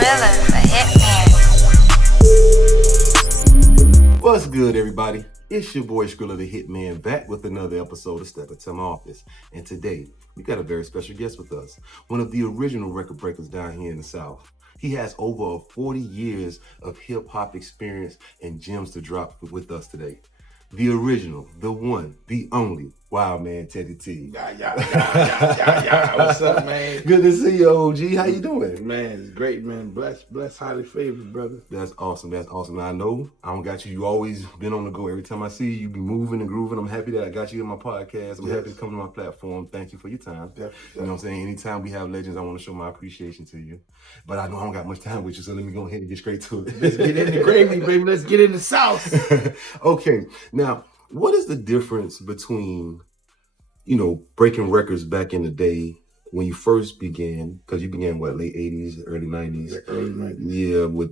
Skrilla, the Hitman. What's good, everybody? It's your boy Skrilla, the Hitman, back with another episode of Step Into My Office. And today, we got a very special guest with us, one of the original record breakers down here in the South. He has over 40 years of hip-hop experience and gems to drop with us today. The original, the one, the only, Wildman Teddy T. Yeah. What's up, man? Good to see you, OG. How you doing? Man, it's great, man. Blessed, highly favored, brother. That's awesome. I know I don't got you. You always been on the go. Every time I see you, be moving and grooving. I'm happy that I got you in my podcast. I'm happy to come to my platform. Thank you for your time. Definitely. You know what I'm saying? Anytime we have legends, I want to show my appreciation to you. But I know I don't got much time with you, so let me go ahead and get straight to it. Let's get in the gravy, baby. Let's get in the sauce. Okay. Now, what is the difference between, breaking records back in the day when you first began? Because you began, late 80s, early 90s? Early 90s. Yeah, with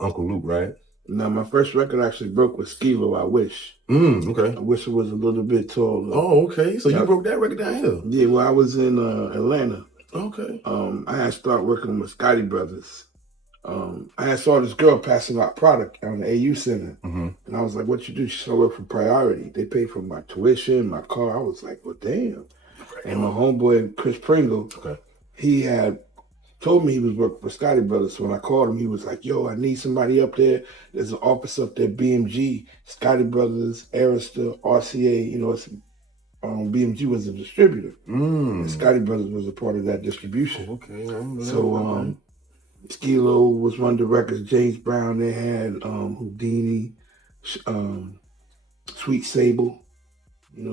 Uncle Luke, right? No, my first record actually broke with Skrilla, I Wish. Okay. I wish it was a little bit taller. Oh, okay. So you broke that record down here? Yeah, well, I was in Atlanta. Okay. I had started working with Scotty Brothers. I had saw this girl passing out product on the AU Center. Mm-hmm. And I was like, what you do? She said, I work for Priority. They paid for my tuition, my car. I was like, well, damn. And my homeboy, Chris Pringle, he had told me he was working for Scotty Brothers. So when I called him, he was like, yo, I need somebody up there. There's an office up there, BMG, Scotty Brothers, Arista, RCA, BMG was a distributor. And Scotty Brothers was a part of that distribution. Okay. So Skrilla was one of the records. James Brown, they had Houdini, Sweet Sable.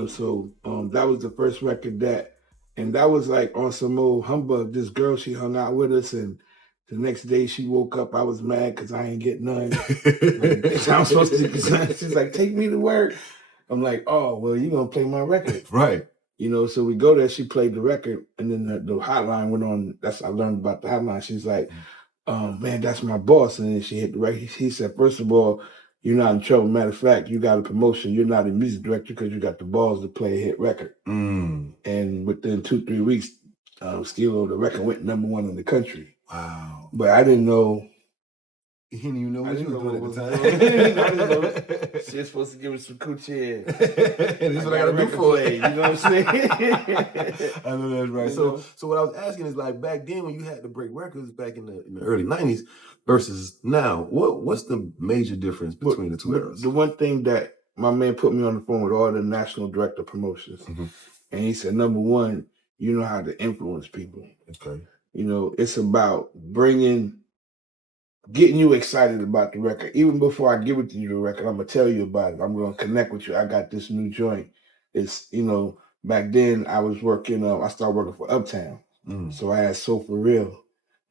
So that was the first record and that was like on some old humbug. This girl, she hung out with us, and the next day she woke up, I was mad because I ain't get none. I'm supposed to, she's like, take me to work. I'm like, oh, well, you're going to play my record. Right. So we go there, she played the record, and then the hotline went on. I learned about the hotline. She's like, man, that's my boss. And then she hit the record. He said, first of all, you're not in trouble. Matter of fact, you got a promotion. You're not a music director because you got the balls to play a hit record. And within 2-3 weeks, Skrilla, the record went #1 in the country. Wow. But I didn't know. You didn't even know what you were doing at the time. I didn't know. She's supposed to give us some coochie. And this is what I got to do for it. You know what I'm saying? I know that's right. So what I was asking is, like, back then when you had to break records back in the early 90s versus now, what's the major difference between the two eras? The one thing that my man put me on the phone with all the national director promotions, and he said, number one, you know how to influence people. Okay. It's about getting you excited about the record. Even before I give it to you, the record, I'm going to tell you about it. I'm going to connect with you. I got this new joint. It's, back then I was working, I started working for Uptown. So I had Soul For Real,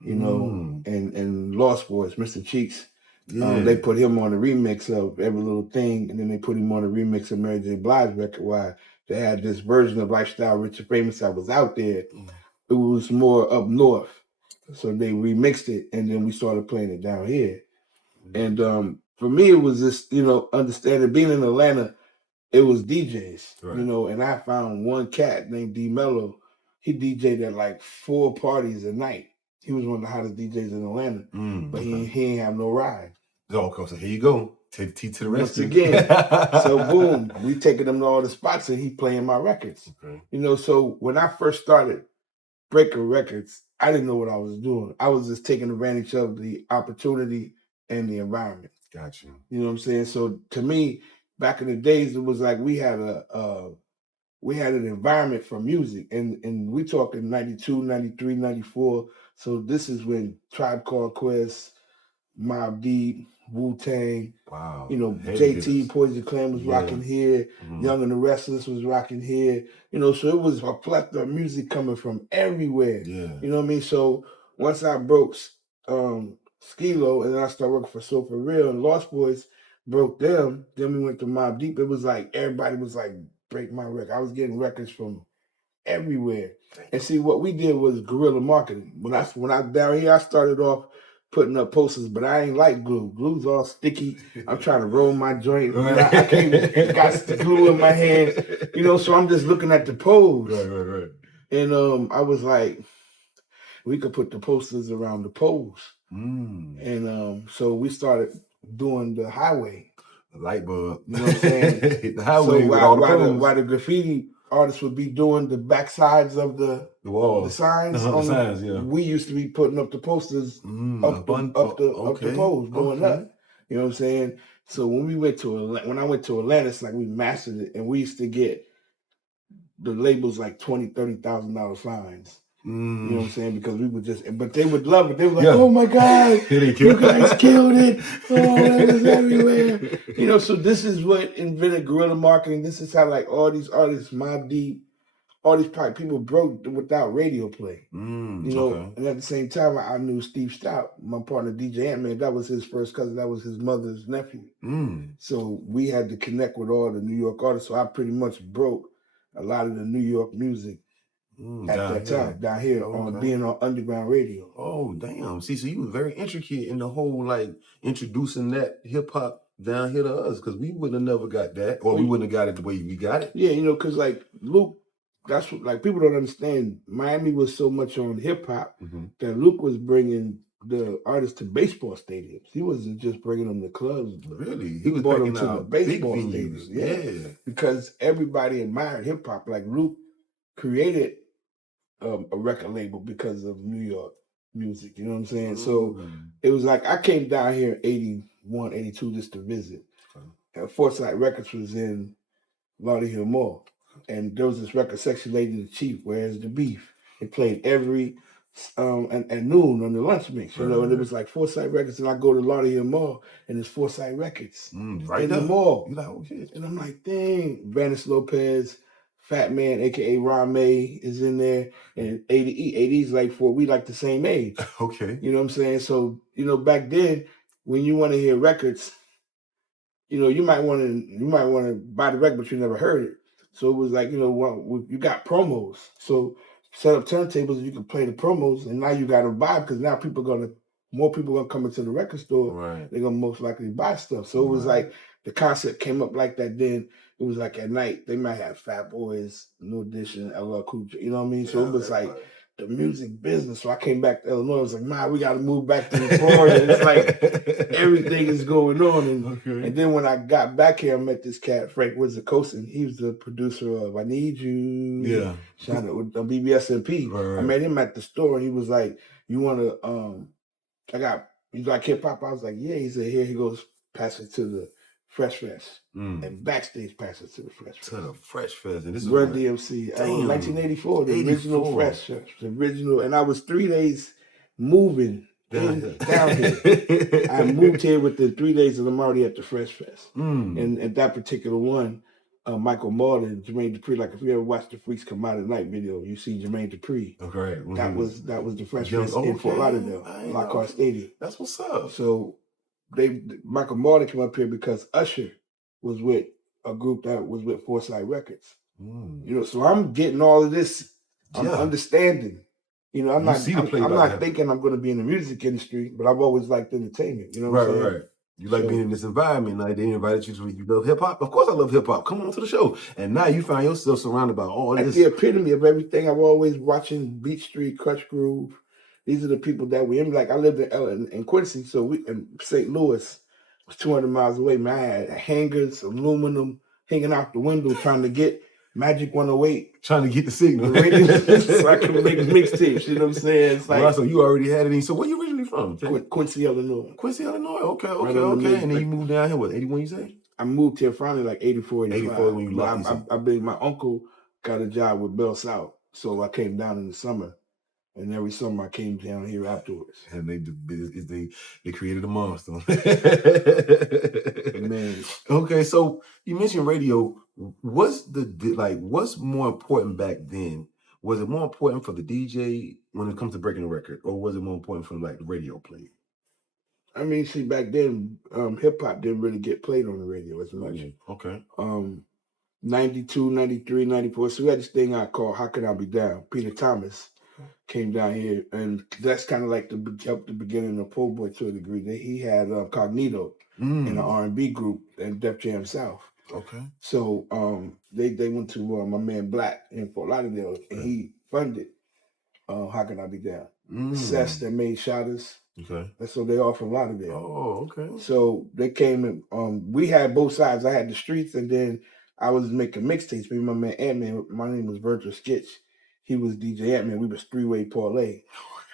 and Lost Boys, Mr. Cheeks. Yeah. They put him on the remix of Every Little Thing, and then they put him on the remix of Mary J. Blige's record, why they had this version of Lifestyle Rich and Famous that was out there. It was more up north. So they remixed it, and then we started playing it down here. And for me, it was just, understanding, being in Atlanta, it was DJs, right. And I found one cat named D Mello. He DJ'd at like 4 parties a night. He was one of the hottest DJs in Atlanta, but he ain't have no ride. So here you go. Take the T to the rest again. So boom, we taking him to all the spots, and he playing my records. Okay. So when I first started breaking records, I didn't know what I was doing. I was just taking advantage of the opportunity and the environment. Got you. You know what I'm saying? So to me, back in the days, it was like we had an environment for music, and we talking 92, 93, 94. So this is when Tribe Called Quest, Mobb Deep, Wu-Tang, wow, JT, Poison Clan was rocking here, Young and the Restless was rocking here, so it was a plethora of music coming from everywhere. Yeah. You know what I mean? So once I broke Skrilla, and then I started working for Soul For Real, and Lost Boys broke them, then we went to Mobb Deep. It was like everybody was like, break my record. I was getting records from everywhere. And see, what we did was guerrilla marketing. When I down here, I started off putting up posters, but I ain't like glue. Glue's all sticky. I'm trying to roll my joint. I can't got the glue in my hand. So I'm just looking at the pose. Right. And I was like, We could put the posters around the poles. And so we started doing the highway. The light bulb. You know what I'm saying? The highway So with all the poles. while the graffiti artists would be doing the back sides of the walls, the signs, the signs, yeah. We used to be putting up the posters up the poles, going up. You know what I'm saying? So when I went to Atlanta, it's like we mastered it, and we used to get the labels like $20,000-$30,000 fines. You know what I'm saying? Because we would but they would love it. They were like, "Oh my God, you guys killed it! Oh, that was everywhere!" You know. So this is what invented guerrilla marketing. This is how like all these artists, Mobb Deep, all these people broke without radio play. You know. And at the same time, I knew Steve Stout, my partner DJ Ant-Man. That was his first cousin. That was his mother's nephew. So we had to connect with all the New York artists. So I pretty much broke a lot of the New York music. At that time, down here, on being on underground radio. Oh, damn. See, so you were very intricate in the whole, like, introducing that hip-hop down here to us, because we would have never got that, or we wouldn't have got it the way we got it. Yeah, you know, because, like, Luke, that's what, like, people don't understand. Miami was so much on hip-hop that Luke was bringing the artists to baseball stadiums. He wasn't just bringing them to clubs. Really? He was brought them to the baseball stadiums. Yeah. Because everybody admired hip-hop. Like, Luke created a record label because of New York music, you know what I'm saying? So it was like I came down here in 81, 82 just to visit. And Foresight Records was in Lauderdale Hill Mall. And there was this record section, Lady the Chief, Where's the Beef? It played every at noon on the lunch mix, you know, and it was like Foresight Records, and I go to Lauderdale Hill Mall and it's Foresight Records right in there. The mall. You're like, oh shit. And I'm like, dang, Vanis Lopez, Fat Man, aka Ron May, is in there, and 80's like we like the same age. Okay. You know what I'm saying? So, you know, back then, when you want to hear records, you know, you might want to buy the record, but you never heard it. So it was like, you know, you got promos. So set up turntables, you can play the promos, and now you got to buy, because now more people gonna come into the record store. Right. They're gonna most likely buy stuff. So it was like the concept came up like that. Then it was like at night they might have Fat Boys, New Edition, LL Cool J, you know what I mean? So it was like the music business. So I came back to Illinois. I was like, man, we got to move back to Florida. It's like everything is going on. And then when I got back here, I met this cat, Frank Wizzakosin. He was the producer of I Need You. Yeah. Shout out on BBSMP. I met him at the store, and he was like, you want to, you like hip hop? I was like, yeah. He said, here. He goes, pass it to the Fresh Fest. And backstage pass it to the Fresh Fest. To the Fresh Fest. And this is Run DMC. 1984, the original Fresh Fest. The original. And I was 3 days moving down here. I moved here within 3 days, and I'm already at the Fresh Fest. And at that particular one, Michael Martin, Jermaine Dupri, like if you ever watched the Freaks Come Out at Night video, you see Jermaine Dupri. Okay. That was the Fresh Fest in Fort Lauderdale, Lockhart Stadium. That's what's up. So Michael Martin came up here because Usher was with a group that was with Foresight Records. You know, so I'm getting all of this. I'm understanding. You know, I'm not thinking I'm going to be in the music industry, but I've always liked entertainment. You know what I'm saying? Right. You like being in this environment. Like they invited you to, you love hip hop. Of course I love hip hop. Come on to the show. And now you find yourself surrounded by all this. The epitome of everything. I've always watching Beat Street, Krush Groove. These are the people that we like. I lived in Quincy, so we in St. Louis was 200 miles away. Man, I had hangers, aluminum, hanging out the window, trying to get Magic 108. Trying to get the signal. So I can make mixtapes, you know what I'm saying? It's like, so you already had it. So where you originally from? Quincy, Illinois. Quincy, Illinois. Okay. And then you moved down here, what, 81 you say? I moved here finally like 84, 85. 84 when you left. My uncle got a job with Bell South, so I came down in the summer. And every summer I came down here afterwards. And they created a monster. Man. Okay, so you mentioned radio. What's more important back then? Was it more important for the DJ when it comes to breaking a record, or was it more important for like the radio play? I mean, see, back then, hip hop didn't really get played on the radio as much. Okay. 92, 93, 94. So we had this thing I called How Can I Be Down? Peter Thomas came down here, and that's kind of like the beginning of Po' Boy to a degree. He had Cognito in an R&B group and Def Jam South. Okay. So they went to my man Black in Fort Lauderdale, and he funded How Can I Be Down? sets that made shotters. Okay. And so they all from Lauderdale. Oh, okay. So they came and we had both sides. I had the streets, and then I was making mixtapes. Me and my man Ant-Man, my name was Virgil Skitch. He was DJ Ant-Man. We was three-way parlay.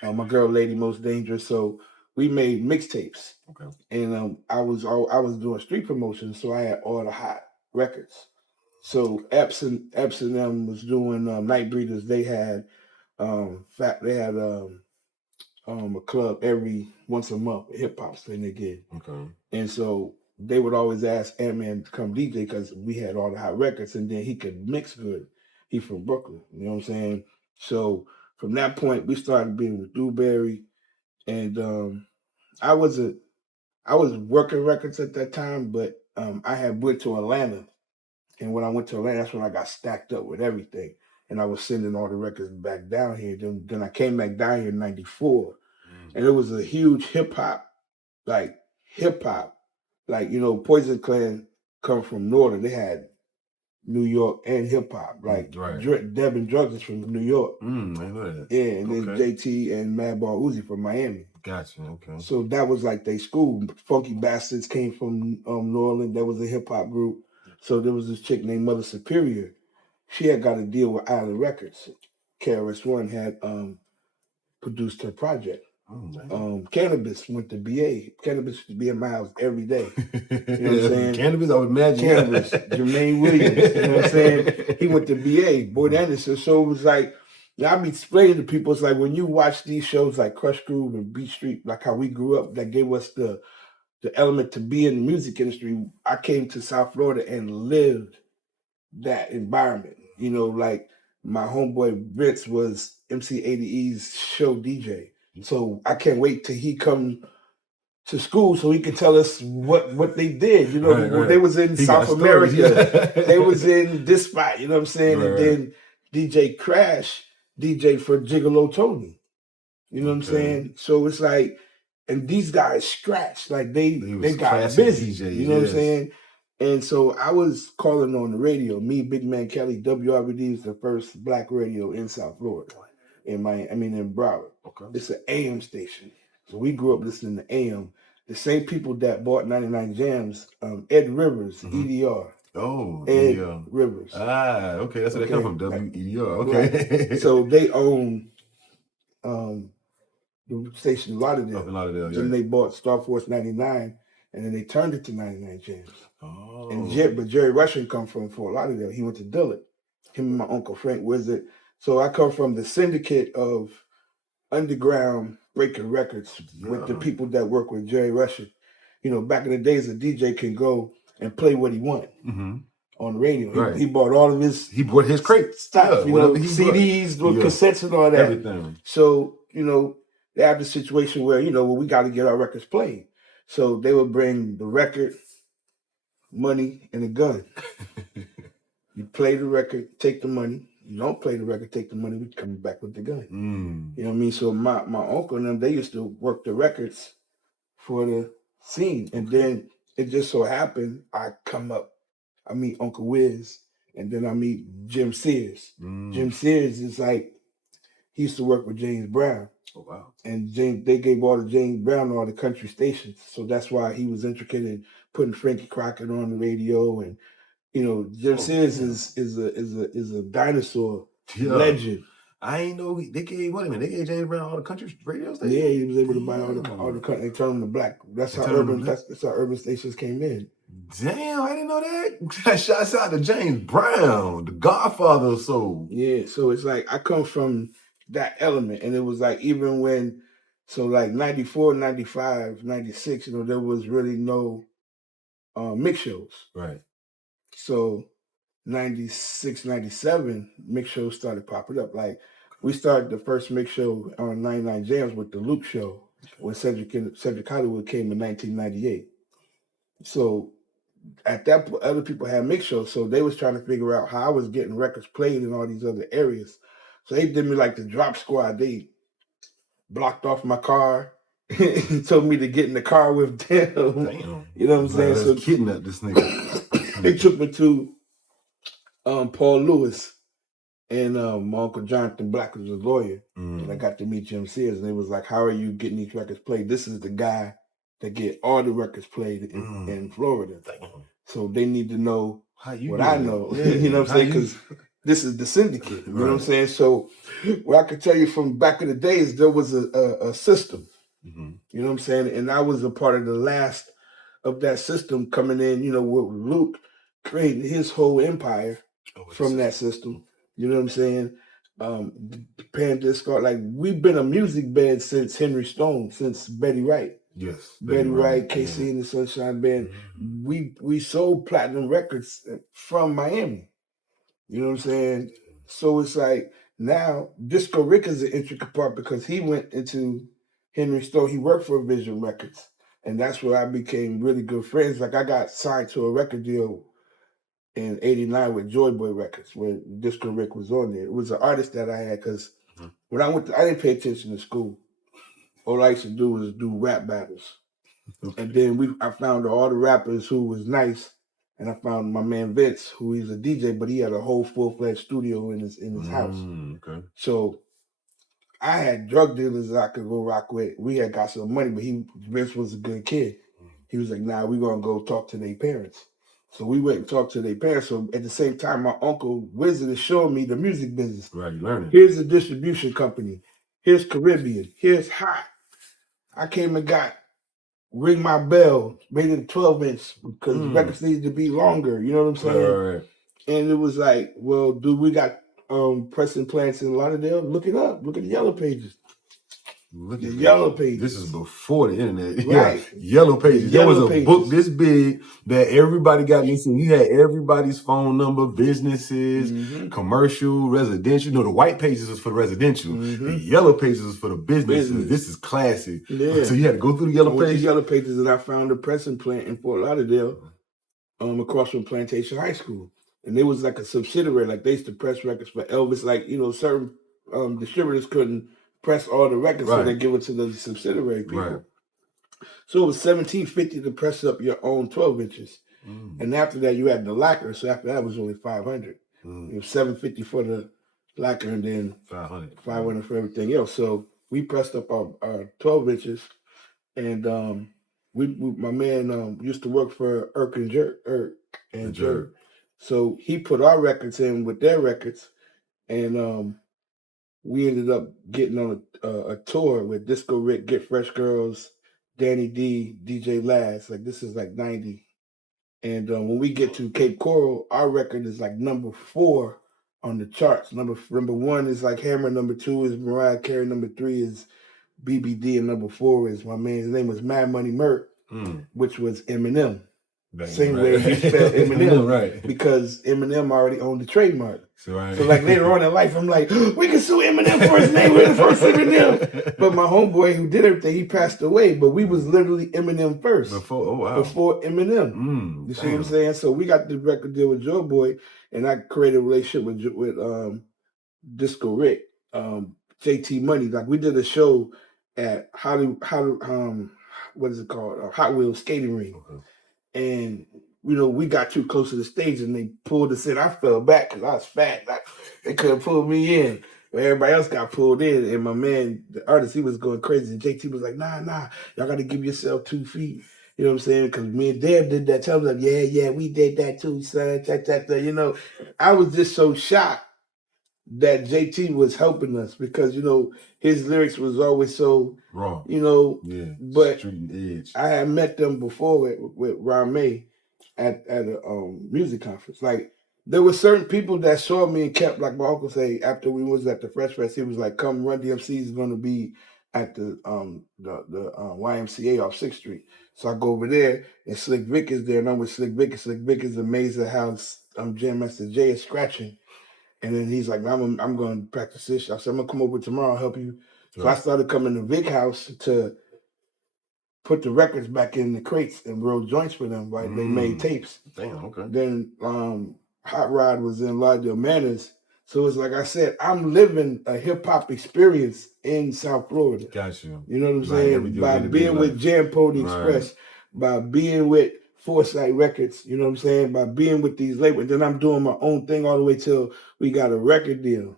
My girl, Lady Most Dangerous. So we made mixtapes. Okay. And I was doing street promotion, so I had all the hot records. So Epps and them was doing Night Breeders. They had a club every once a month, a hip hop thing they did. Okay. And so they would always ask Ant-Man to come DJ because we had all the hot records, and then he could mix good. He from Brooklyn, you know what I'm saying? So from that point, we started being with Dewberry, and I was working records at that time, but I had went to Atlanta, and when I went to Atlanta, that's when I got stacked up with everything, and I was sending all the records back down here. Then I came back down here in '94, and it was a huge hip hop, like Poison Clan come from Northern. They had New York and hip hop, like Deb and Drugs is from New York. I know that. Yeah, and then JT and Madball Uzi from Miami. Gotcha. Okay. So that was like they school. Funky Bastards came from New Orleans. That was a hip hop group. So there was this chick named Mother Superior. She had got a deal with Island Records. KRS-One had produced her project. Cannabis went to BA. Cannabis used to be in my house every day. You know what I'm saying? Cannabis, I would imagine. Cannabis, Jermaine Williams. You know what I'm saying? He went to BA, Boyd Anderson. So it was like, I'll be explaining to people, it's like when you watch these shows like Crush Groove and Beat Street, like how we grew up, that gave us the element to be in the music industry. I came to South Florida and lived that environment. You know, like my homeboy Vince was MC80E's show DJ. So I can't wait till he come to school so he can tell us what they did. You know, they was in South America. They was in this spot, you know what I'm saying? And then DJ Crash, DJ for Gigolo Tony. You know what I'm saying? So it's like, and these guys scratched. Like they got busy. DJ, you know what I'm saying? And so I was calling on the radio. Me, Big Man Kelly, WRBD is the first black radio in South Florida. In Broward. Okay. It's an AM station. So we grew up listening to AM. The same people that bought 99 Jams, Ed Rivers, EDR. Oh, Ed Rivers. Ah, okay. That's where they come from, WEDR. Okay. Right. So they own the station Lauderdale. Then they bought Star Force 99, and then they turned it to 99 Jams. Oh. But Jerry Rushing come from Fort Lauderdale. He went to Dillard. Him and my uncle Frank Wizard. So I come from the syndicate of underground breaking records with the people that work with Jerry Rushing. You know, back in the days, a DJ can go and play what he want on the radio. Right. He bought all of his... He bought his crates. Stuff, CDs, cassettes and all that. Everything. So, they have the situation where, we got to get our records played. So they would bring the record, money, and a gun. You play the record, take the money. You don't play the record, take the money, we come back with the gun. You know what I mean? So my uncle and them, they used to work the records for the scene. And then it just so happened, I meet Uncle Wiz, and then I meet Jim Sears. Jim Sears is like, he used to work with James Brown. Oh, wow. And they gave all the James Brown all the country stations. So that's why he was intricate in putting Frankie Crockett on the radio. And Jim Sears is a dinosaur legend. I ain't know they gave James Brown all the country radio stations. Yeah, he was able to buy all the country. They turned them to black. That's how urban stations came in. Damn, I didn't know that. Shouts out to James Brown, the Godfather of soul. Yeah, so it's like I come from that element, and it was like even when, so like 94, 95, 96, there was really no mix shows. Right. So 96, 97, mix shows started popping up. Like we started the first mix show on 99 Jams with the Luke Show when Cedric Hollywood came in 1998. So at that point, other people had mix shows, so they was trying to figure out how I was getting records played in all these other areas. So they did me like the Drop Squad. They blocked off my car and told me to get in the car with them. Damn. You know what I'm saying? So kidnap this nigga. They took me to Paul Lewis And my uncle Jonathan Black was a lawyer, and I got to meet Jim Sears, and they was like, "How are you getting these records played? This is the guy that get all the records played in Florida. So they need to know what I know." Yeah. You know what I'm saying? Because this is the syndicate. You know what I'm saying? So what I could tell you from back in the days, there was a system. You know what I'm saying? And I was a part of the last of that system coming in, you know, with Luke creating his whole empire from that system. You know what I'm saying? Pandisc, like we've been a music band since Henry Stone, since Betty Wright. Yes. Betty Wright, KC and the Sunshine Band. We sold platinum records from Miami. You know what I'm saying? So it's like now Disco Rick is an intricate part because he went into Henry Stone. He worked for Vision Records. And that's where I became really good friends. Like I got signed to a record deal in '89 with Joy Boy Records, where Disco Rick was on there. It was an artist that I had because when I went, I didn't pay attention to school. All I used to do was do rap battles, and then I found all the rappers who was nice, and I found my man Vince, who he's a DJ, but he had a whole full-fledged studio in his house. Okay. So I had drug dealers that I could go rock with. We had got some money, but Vince was a good kid. He was like, "Nah, we're gonna go talk to their parents." So we went and talked to their parents. So at the same time, my uncle Wizard is showing me the music business. Right, you learning. Here's a distribution company. Here's Caribbean. Here's Hot. I came and got Ring My Bell, made it a 12-inch because records needed to be longer. You know what I'm saying? Right. And it was like, well, dude, we got pressing plants in Lauderdale. Look it up. Look at the Yellow Pages. Look The at Yellow Pages. This is before the internet. Right. Yeah. Yellow Pages. The There was Yellow a Pages. book this big that everybody got listening. You had everybody's phone number, businesses, commercial, residential. No, the white pages was for the residential. The Yellow Pages was for the businesses. This is classic. Yeah. So you had to go through the Yellow Pages? The Yellow Pages, and I found a pressing plant in Fort Lauderdale, across from Plantation High School. And it was like a subsidiary. Like they used to press records for Elvis. Like, you know, certain distributors couldn't press all the records, so they give it to the subsidiary people. Right. So it was $17.50 to press up your own 12 inches. And after that, you had the lacquer. So after that, it was only $500. It was $750 for the lacquer, and then $500 for everything else. So we pressed up our 12 inches, and my man used to work for Irk and Jerk. So he put our records in with their records, and we ended up getting on a tour with Disco Rick, Get Fresh Girls, Danny D, DJ Laz. Like this is like 90. And when we get to Cape Coral, our record is like number 4 on the charts. Number 1 is like Hammer. Number 2 is Mariah Carey. Number 3 is BBD, and number 4 is my man's name was Mad Money Merc, which was Eminem. Same way you spell Eminem, right? Because Eminem already owned the trademark. So like later on in life, I'm like, we can sue Eminem for his name. We're the first Eminem. But my homeboy who did everything, he passed away. But we was literally Eminem first. Before Eminem. You see what I'm saying? So we got the record deal with Joe Boy, and I created a relationship with Disco Rick, JT Money. Like we did a show at what is it called? Hot Wheels skating ring. And, you know, we got too close to the stage and they pulled us in. I fell back because I was fat. They couldn't pull me in. But everybody else got pulled in. And my man, the artist, he was going crazy. And JT was like, nah, y'all got to give yourself 2 feet. You know what I'm saying? Because me and Dad did that. Tell them, like, yeah, we did that too, son. You know, I was just so shocked that JT was helping us because, you know, his lyrics was always so raw, you know. Yeah, but I had met them before with Rame at a music conference. Like there were certain people that saw me and kept, like my uncle say, after we was at the Fresh Fest, he was like, "Come, Run DMC is going to be at the YMCA off 6th Street." So I go over there and Slick Vic is there, and I'm with Slick Vic. And Slick Vic is amazed at how Jam Master Jay is scratching. And then he's like, I'm going to practice this. I said, I'm going to come over tomorrow and help you. So I started coming to Vic house to put the records back in the crates and roll joints for them. Right? They made tapes. Damn, okay. Then Hot Rod was in Lauderdale Manors. So it's like I said, I'm living a hip-hop experience in South Florida. Got you. You know what I'm saying? By being with Jam Pony Express, by being with Foresight Records, you know what I'm saying, by being with these labels. Then I'm doing my own thing all the way till we got a record deal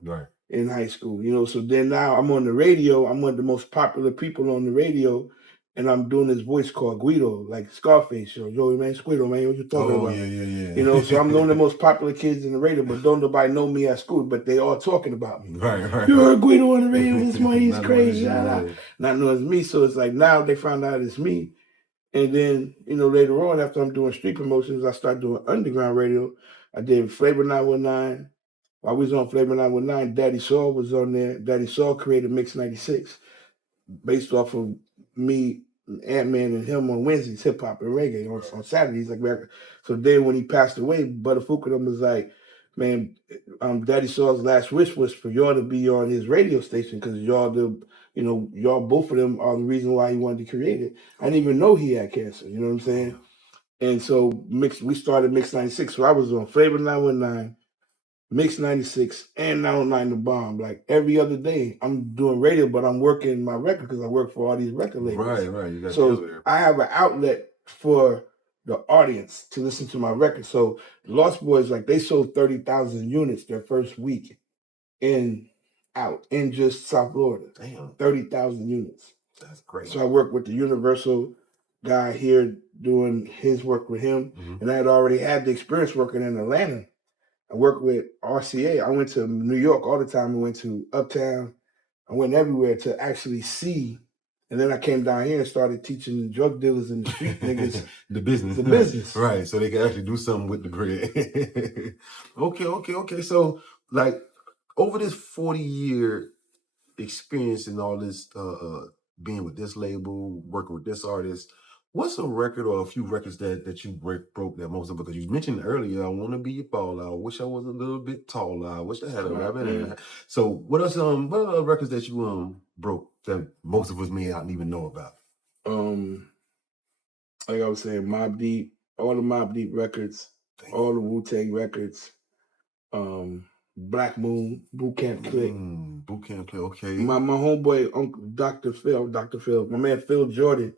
in high school, you know. So then now I'm on the radio. I'm one of the most popular people on the radio, and I'm doing this voice called Guido, like Scarface show. Joey, man, it's Guido, man, what you talking about? Yeah. You know, so I'm one of the most popular kids in the radio, but don't nobody know me at school, but they all talking about me. Right. You heard Guido on the radio, this money is crazy. Not knowing it's me. So it's like now they found out it's me. And then, you know, later on, after I'm doing street promotions, I started doing underground radio. I did Flavor 919. While we was on Flavor 919, Daddy Saul was on there. Daddy Saul created Mix 96 based off of me, Ant-Man, and him on Wednesdays, hip hop and reggae. On Saturdays, like that. So then when he passed away, Butterfuka was like, man, Daddy Saul's last wish was for y'all to be on his radio station because y'all both of them are the reason why he wanted to create it. I didn't even know he had cancer, you know what I'm saying? And so we started Mix 96. So I was on Flavor 919, Mix 96, and 909 The Bomb. Like every other day, I'm doing radio, but I'm working my record because I work for all these record labels. Right. You got so I have an outlet for the audience to listen to my record. So Lost Boys, like they sold 30,000 units their first week in just South Florida. Damn. 30,000 units. That's great. So I worked with the Universal guy here doing his work with him. And I had already had the experience working in Atlanta. I worked with RCA. I went to New York all the time. I went to Uptown. I went everywhere to actually see. And then I came down here and started teaching the drug dealers and the street niggas the business. Right. So they can actually do something with the bread. Okay. So like over this 40-year experience and all this being with this label, working with this artist, what's a record or a few records that you broke that most of? Because you mentioned earlier, I want to be your baller. I wish I was a little bit taller. I wish I had a rabbit. So what are records that you broke that most of us may not even know about? Like I was saying, Mobb Deep, all the Mobb Deep records, all the Wu-Tang records, Black Moon, Boot Camp Click. Boot Camp Click, okay. My homeboy, Uncle Dr. Phil, my man Phil Jordan.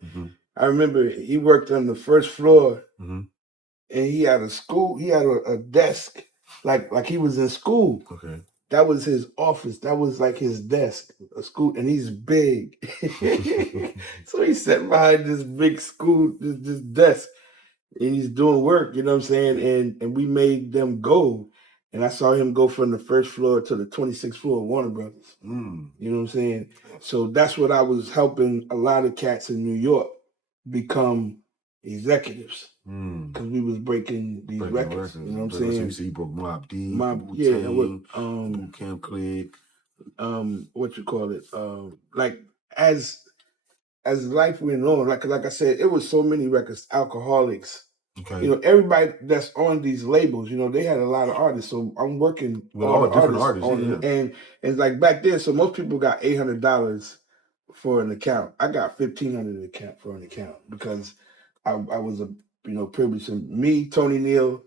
I remember he worked on the first floor, and he had a desk, like he was in school. Okay. That was his office. That was like his desk, a school, and he's big. So he sat behind this big school, this desk, and he's doing work, you know what I'm saying? And we made them go. And I saw him go from the first floor to the 26th floor of Warner Brothers. You know what I'm saying? So that's what I was helping a lot of cats in New York become executives. Because we was breaking these records. You know what I'm saying? So you broke Mobb Deep, Boot Camp Click. What you call it? Like as life went on, like I said, it was so many records, Alcoholics. Okay. You know, everybody that's on these labels, you know, they had a lot of artists. So I'm working with all different artists. And like back then, so most people got $800 for an account. I got $1,500 for an account because I was privileged. And me, Tony Neal,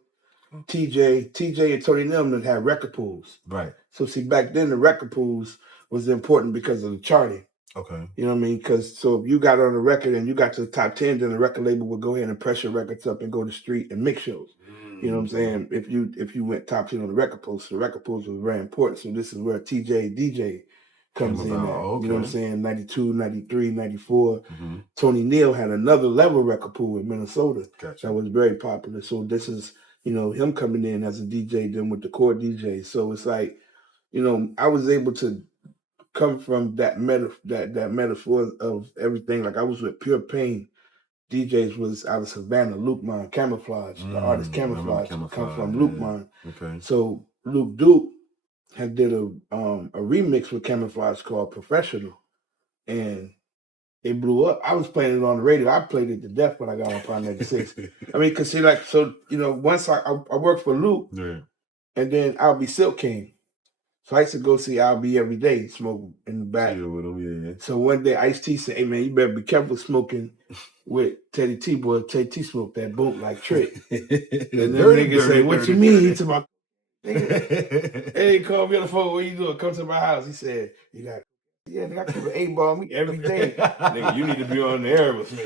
TJ and Tony Neal had record pools. Right. So see, back then the record pools was important because of the charting. Okay. You know what I mean? Because so if you got on a record and you got to the top 10, then the record label would go ahead and press your records up and go to street and mix shows. You know what I'm saying? If you went top 10 on the record pools, the record pools was very important. So this is where TJ DJ comes in at. Okay. You know what I'm saying? 92, 93, 94. Tony Neal had another level record pool in Minnesota that was very popular. So this is, him coming in as a DJ, then with the core DJ. So it's like, I was able to come from that metaphor of everything. Like I was with Pure Pain. DJs was out of Savannah, Lukeman, Camouflage. The artist Camouflage come from Lukeman. Okay. So Luke Duke had did a remix with Camouflage called Professional, and it blew up. I was playing it on the radio. I played it to death when I got on Prime 96. I mean, cause see, like, so once I worked for Luke, and then I'll Be Silk came. So I used to go see Al-B every day, smoke in the back. With him, So one day Ice-T said, "Hey man, you better be careful smoking with Teddy T, boy. Teddy T smoked that boat like trick." And then niggas say, "What you mean?" He told my hey, call me on the phone. What you doing? Come to my house. He said, "You got Yeah, nigga, I keep an 8-ball on me every day. Nigga, you need to be on the air with me.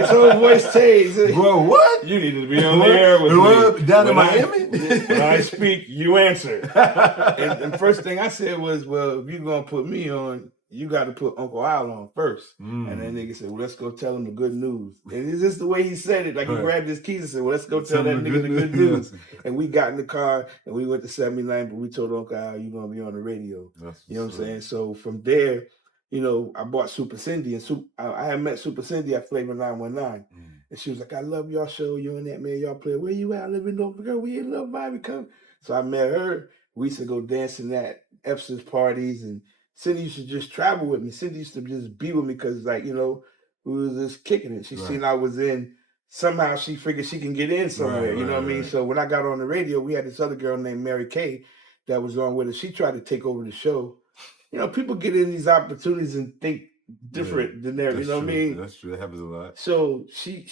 His whole voice changed. Bro, what? You need to be on the air with me. Down in Miami? When I speak, you answer. And first thing I said was, well, if you're going to put me on, you got to put Uncle Al on first. And then nigga said, well, let's go tell him the good news. And it's just the way he said it. Like he grabbed his keys and said, well, let's go tell that nigga the good news. And we got in the car and we went to 79, but we told Uncle Al, you're going to be on the radio. You know what I'm saying? So from there, you know, I bought Super Cindy, and I had met Super Cindy at Flavor 919. And she was like, I love y'all show. You and that man, y'all play. Where you at? I live in Norfolk. Girl, we in Love Vibey. Come. So I met her. We used to go dancing at Epson's parties, and Cindy used to just travel with me. Cindy used to just be with me because, like, you know, we was just kicking it. She seen I was in. Somehow she figured she can get in somewhere. You know what I mean? So when I got on the radio, we had this other girl named Mary Kay that was on with us. She tried to take over the show. You know, people get in these opportunities and think different than that. You know what I mean? That's true. That happens a lot. So she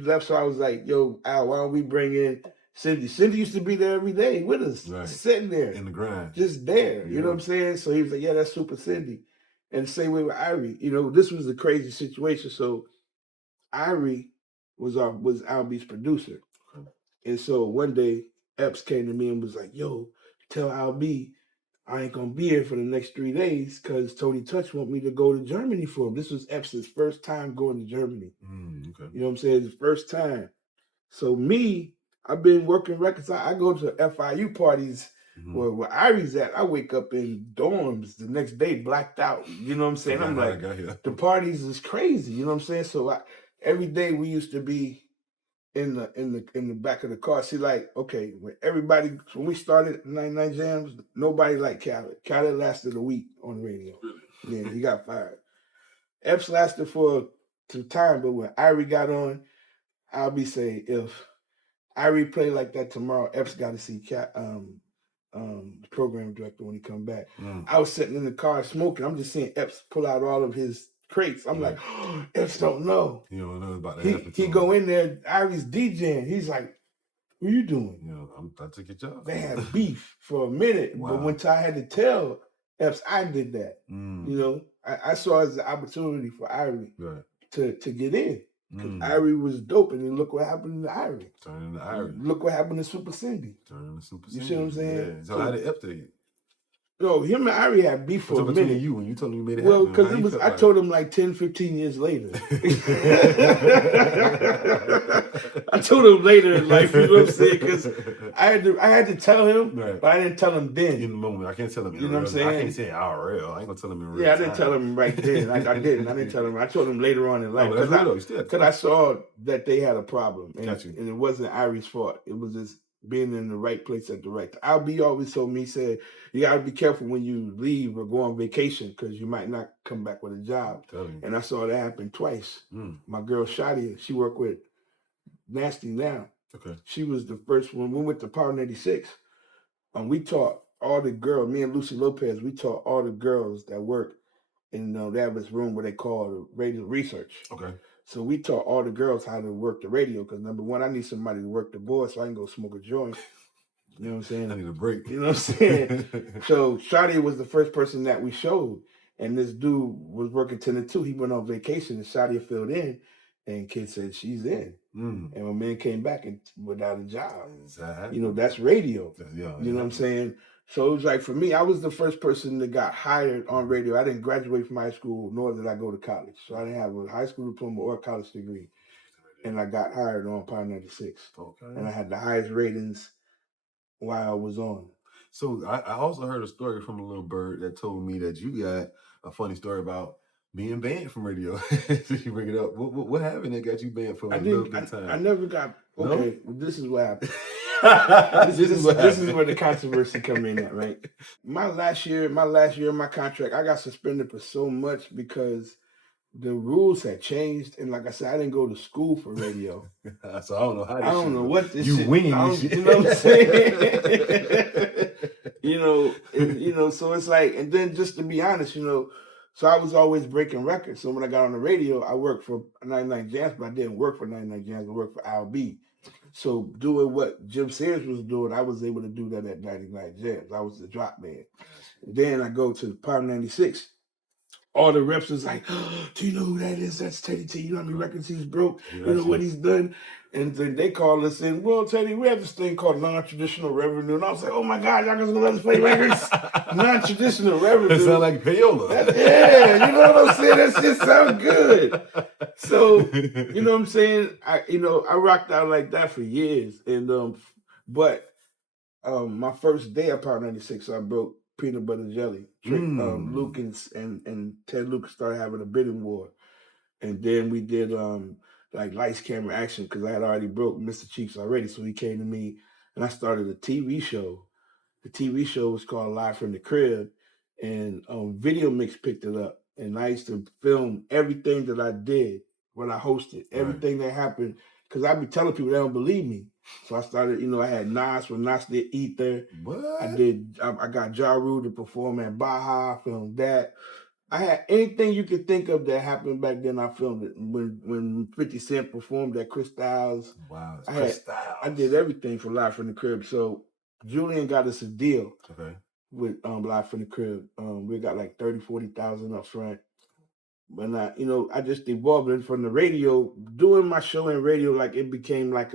left. So I was like, yo, Al, why don't we bring in Cindy? Cindy used to be there every day with us, sitting there. In the grind. Just there. You know what I'm saying? So he was like, yeah, that's Super Cindy. And the same way with Irie. You know, this was a crazy situation. So Irie was Albie's producer. And so one day, Epps came to me and was like, yo, tell Albie I ain't gonna be here for the next 3 days because Tony Touch want me to go to Germany for him. This was Epps' first time going to Germany. Okay. You know what I'm saying? His first time. So me, I've been working records. I go to FIU parties where Irie's at. I wake up in dorms the next day, blacked out. You know what I'm saying? I'm like, the parties is crazy. You know what I'm saying? So every day we used to be in the back of the car. See, like, okay, when we started 99 Jams, nobody liked Khaled. Khaled lasted a week on the radio. Yeah, he got fired. Epps lasted for some time, but when Irie got on, I'll be saying, if Irie play like that tomorrow, Epps got to see the program director when he come back. I was sitting in the car smoking. I'm just seeing Epps pull out all of his crates. I'm like, oh, Epps don't know. You don't know about that. He go in there, Irie's DJing. He's like, what you doing? You know, I took your job. They had beef for a minute. But when I had to tell Epps, I did that. You know, I saw it as an opportunity for Irie to get in. Because Irie was dope, and look what happened to Irie. Turning to Irie. Look what happened to Super Cindy. Turning to Super Cindy. You see what I'm saying? Yeah. So how did Epps take it? No, him and Irie had beef for a minute. You when you told him you made it happen. Well, because I told him like 10, 15 years later. I told him later in life, you know what I'm saying? Because I had to tell him, but I didn't tell him then. In the moment, I can't tell him. You know what I'm saying? I can't say IRL. I ain't gonna tell him in real. Yeah, I didn't tell him right then. I didn't. I didn't tell him. I told him later on in life because I saw that they had a problem, and it wasn't Irie's fault. It was just being in the right place at the right time. Albie always told me, he said, you got to be careful when you leave or go on vacation because you might not come back with a job. And I saw that happen twice. My girl Shadia, she worked with Nasty now. Okay. She was the first one. We went to Power 96. We taught all the girls, me and Lucy Lopez, we taught all the girls that work in they have this room where they call the radio research. Okay. So we taught all the girls how to work the radio because number one, I need somebody to work the board so I can go smoke a joint. You know what I'm saying? I need a break. You know what I'm saying? So Shadia was the first person that we showed. And this dude was working 10 to 2. He went on vacation and Shadia filled in. And kid said, she's in. And my man came back and without a job. You know, that's radio. You know what I'm saying? So it was like, for me, I was the first person that got hired on radio. I didn't graduate from high school, nor did I go to college. So I didn't have a high school diploma or a college degree. And I got hired on Power 96. Okay. And I had the highest ratings while I was on. So I also heard a story from a little bird that told me that you got a funny story about being banned from radio. So you bring it up. What happened that got you banned for a little bit of time? I never got. Okay, well, this is what happened. This is where the controversy come in at, right? My last year of my contract, I got suspended for so much because the rules had changed, and like I said, I didn't go to school for radio. So I don't know how. I don't know what this you shit. Winging this shit. You know what I'm saying? you know. So it's like, and then just to be honest, you know. So I was always breaking records. So when I got on the radio, I worked for 99 Jams, but I didn't work for 99 Jams. I worked for Al B. So doing what Jim Sears was doing, I was able to do that at 99 Jams. I was the drop man. Then I go to Power 96. all the reps was like, oh, do you know who that is? That's Teddy T. You know how many records he's broke? Yeah, You know what he's done? And then they called us in, well, Teddy, we have this thing called non-traditional revenue. And I was like, oh my God, y'all guys gonna let us play records? Non-traditional revenue. It sound like payola. Yeah, you know what I'm saying? That shit sound good. So, you know what I'm saying? I rocked out like that for years. And but my first day of Power 96, I broke Peanut Butter Jelly. Luke and Ted Lucas started having a bidding war. And then we did like Lights, Camera, Action, because I had already broke Mr. Cheeks already. So he came to me and I started a TV show. The TV show was called Live from the Crib, and Video Mix picked it up. And I used to film everything that I did when I hosted, everything that happened, because I'd be telling people they don't believe me. So I started, I had Nas when Nas did Ether. What? I got Ja Rule to perform at Baja, filmed that. I had anything you could think of that happened back then. I filmed it. When 50 Cent performed at Chris Styles. Wow, Chris Styles. I did everything for Live from the Crib. So Julian got us a deal with Live from the Crib. We got like 30,000-40,000 up front. But I just evolved it from the radio, doing my show in radio. Like it became like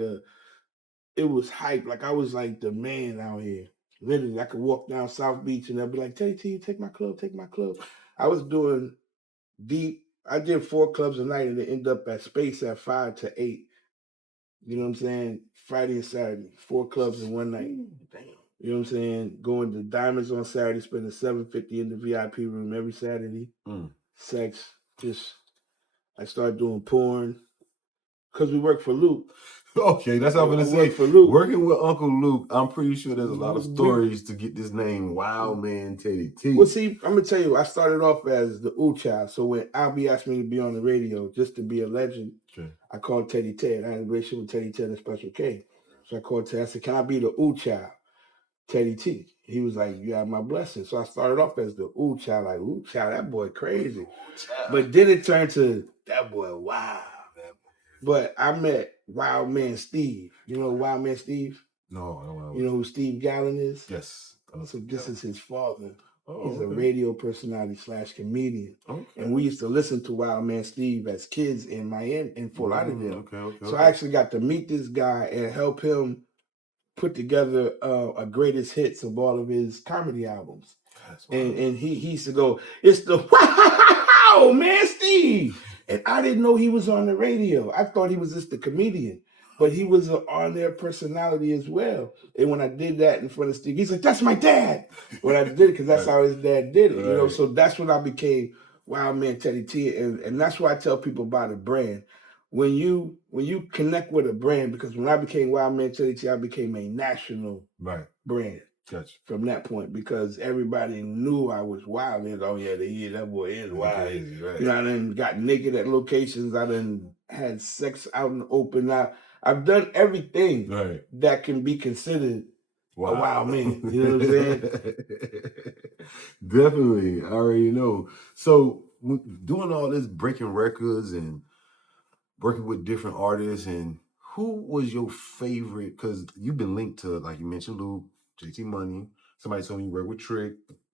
it was hype. Like I was like the man out here. Literally, I could walk down South Beach and they'd be like, Teddy T, take my club, take my club. I was doing deep. I did 4 clubs a night and it ended up at Space at 5 to 8. You know what I'm saying? Friday and Saturday, 4 clubs in one night. Damn. You know what I'm saying? Going to Diamonds on Saturday, spending $750 in the VIP room every Saturday. Sex, I started doing porn because we work for Luke. Okay, that's what I'm gonna say. For Luke. Working with Uncle Luke, I'm pretty sure there's a lot of stories to get this name, Wildman Teddy T. Well, see, I'm gonna tell you, I started off as the ooh child. So when Albie asked me to be on the radio, just to be a legend, I called Teddy Ted. I had a relationship with Teddy Ted and Special K. So I called Ted. I said, "Can I be the ooh child, Teddy T?" He was like, "You have my blessing." So I started off as the ooh child, like ooh child, that boy crazy. But then it turned to that boy, wow. But I met Wildman Steve. You know Wildman Steve? No, I don't know. You know who Steve Gallen is? Yes. So this is his father. He's a radio personality / comedian. And we used to listen to Wildman Steve as kids in Miami, in Fort Lauderdale. So I actually got to meet this guy and help him put together a greatest hits of all of his comedy albums. And he used to go, it's the wow, man, Steve. And I didn't know he was on the radio. I thought he was just the comedian. But he was an on-air personality as well. And when I did that in front of Steve, he's like, that's my dad. When I did it, because that's how his dad did it. So that's when I became Wildman Teddy T. And that's why I tell people about a brand. When you connect with a brand, because when I became Wildman Teddy T, I became a national brand. Gotcha. From that point, because everybody knew I was wild. And oh yeah, that boy is wild. I done got naked at locations. I done had sex out in the open. Now I've done everything that can be considered a wild man. You know what I'm saying? Definitely, I already know. So doing all this, breaking records and working with different artists, and who was your favorite? Because you've been linked to, like you mentioned, Luke, JT Money. Somebody told me you work with Trick.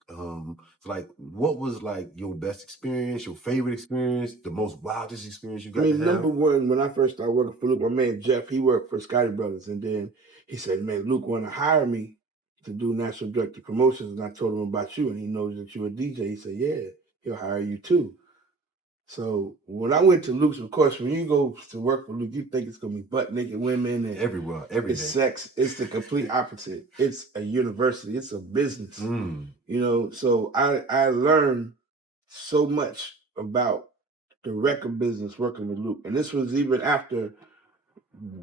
So like, what was like your best experience, your favorite experience, the most wildest experience you got to have? Number one, when I first started working for Luke, my man Jeff, he worked for Scotty Brothers, and then he said, "Man, Luke want to hire me to do national director promotions," and I told him about you, and he knows that you're a DJ. He said, "Yeah, he'll hire you too." So when I went to Luke's, of course, when you go to work for Luke, you think it's gonna be butt naked women and everywhere, every it's day. Sex. It's the complete opposite. It's a university. It's a business. So I learned so much about the record business working with Luke, and this was even after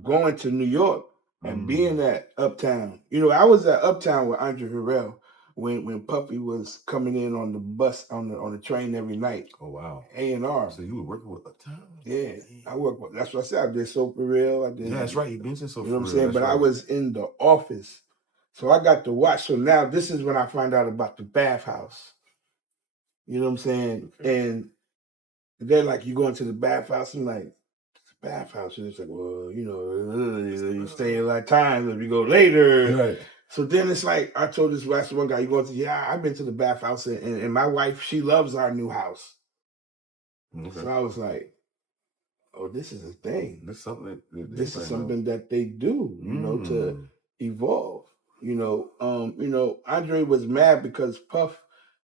going to New York and being at Uptown. I was at Uptown with Andre Harrell when Puffy was coming in on the bus on the train every night. Oh wow. A&R. So you were working with Uptown? Yeah. I worked with, that's what I said. I did So For Real. Yeah, that's right. You mentioned So For Real. You know what I'm saying? But I was in the office. So I got to watch. So now this is when I find out about the bathhouse. You know what I'm saying? Okay. And they're like, you going to the bathhouse? I'm like, bathhouse. And it's like, well, you stay a lot of times if you go later. Right. So then it's like, I told this last one guy, you going to, yeah, I've been to the bathhouse and my wife, she loves our new house. Okay. So I was like, oh, this is a thing. That's something. This is something that they do, to evolve. Andre was mad because Puff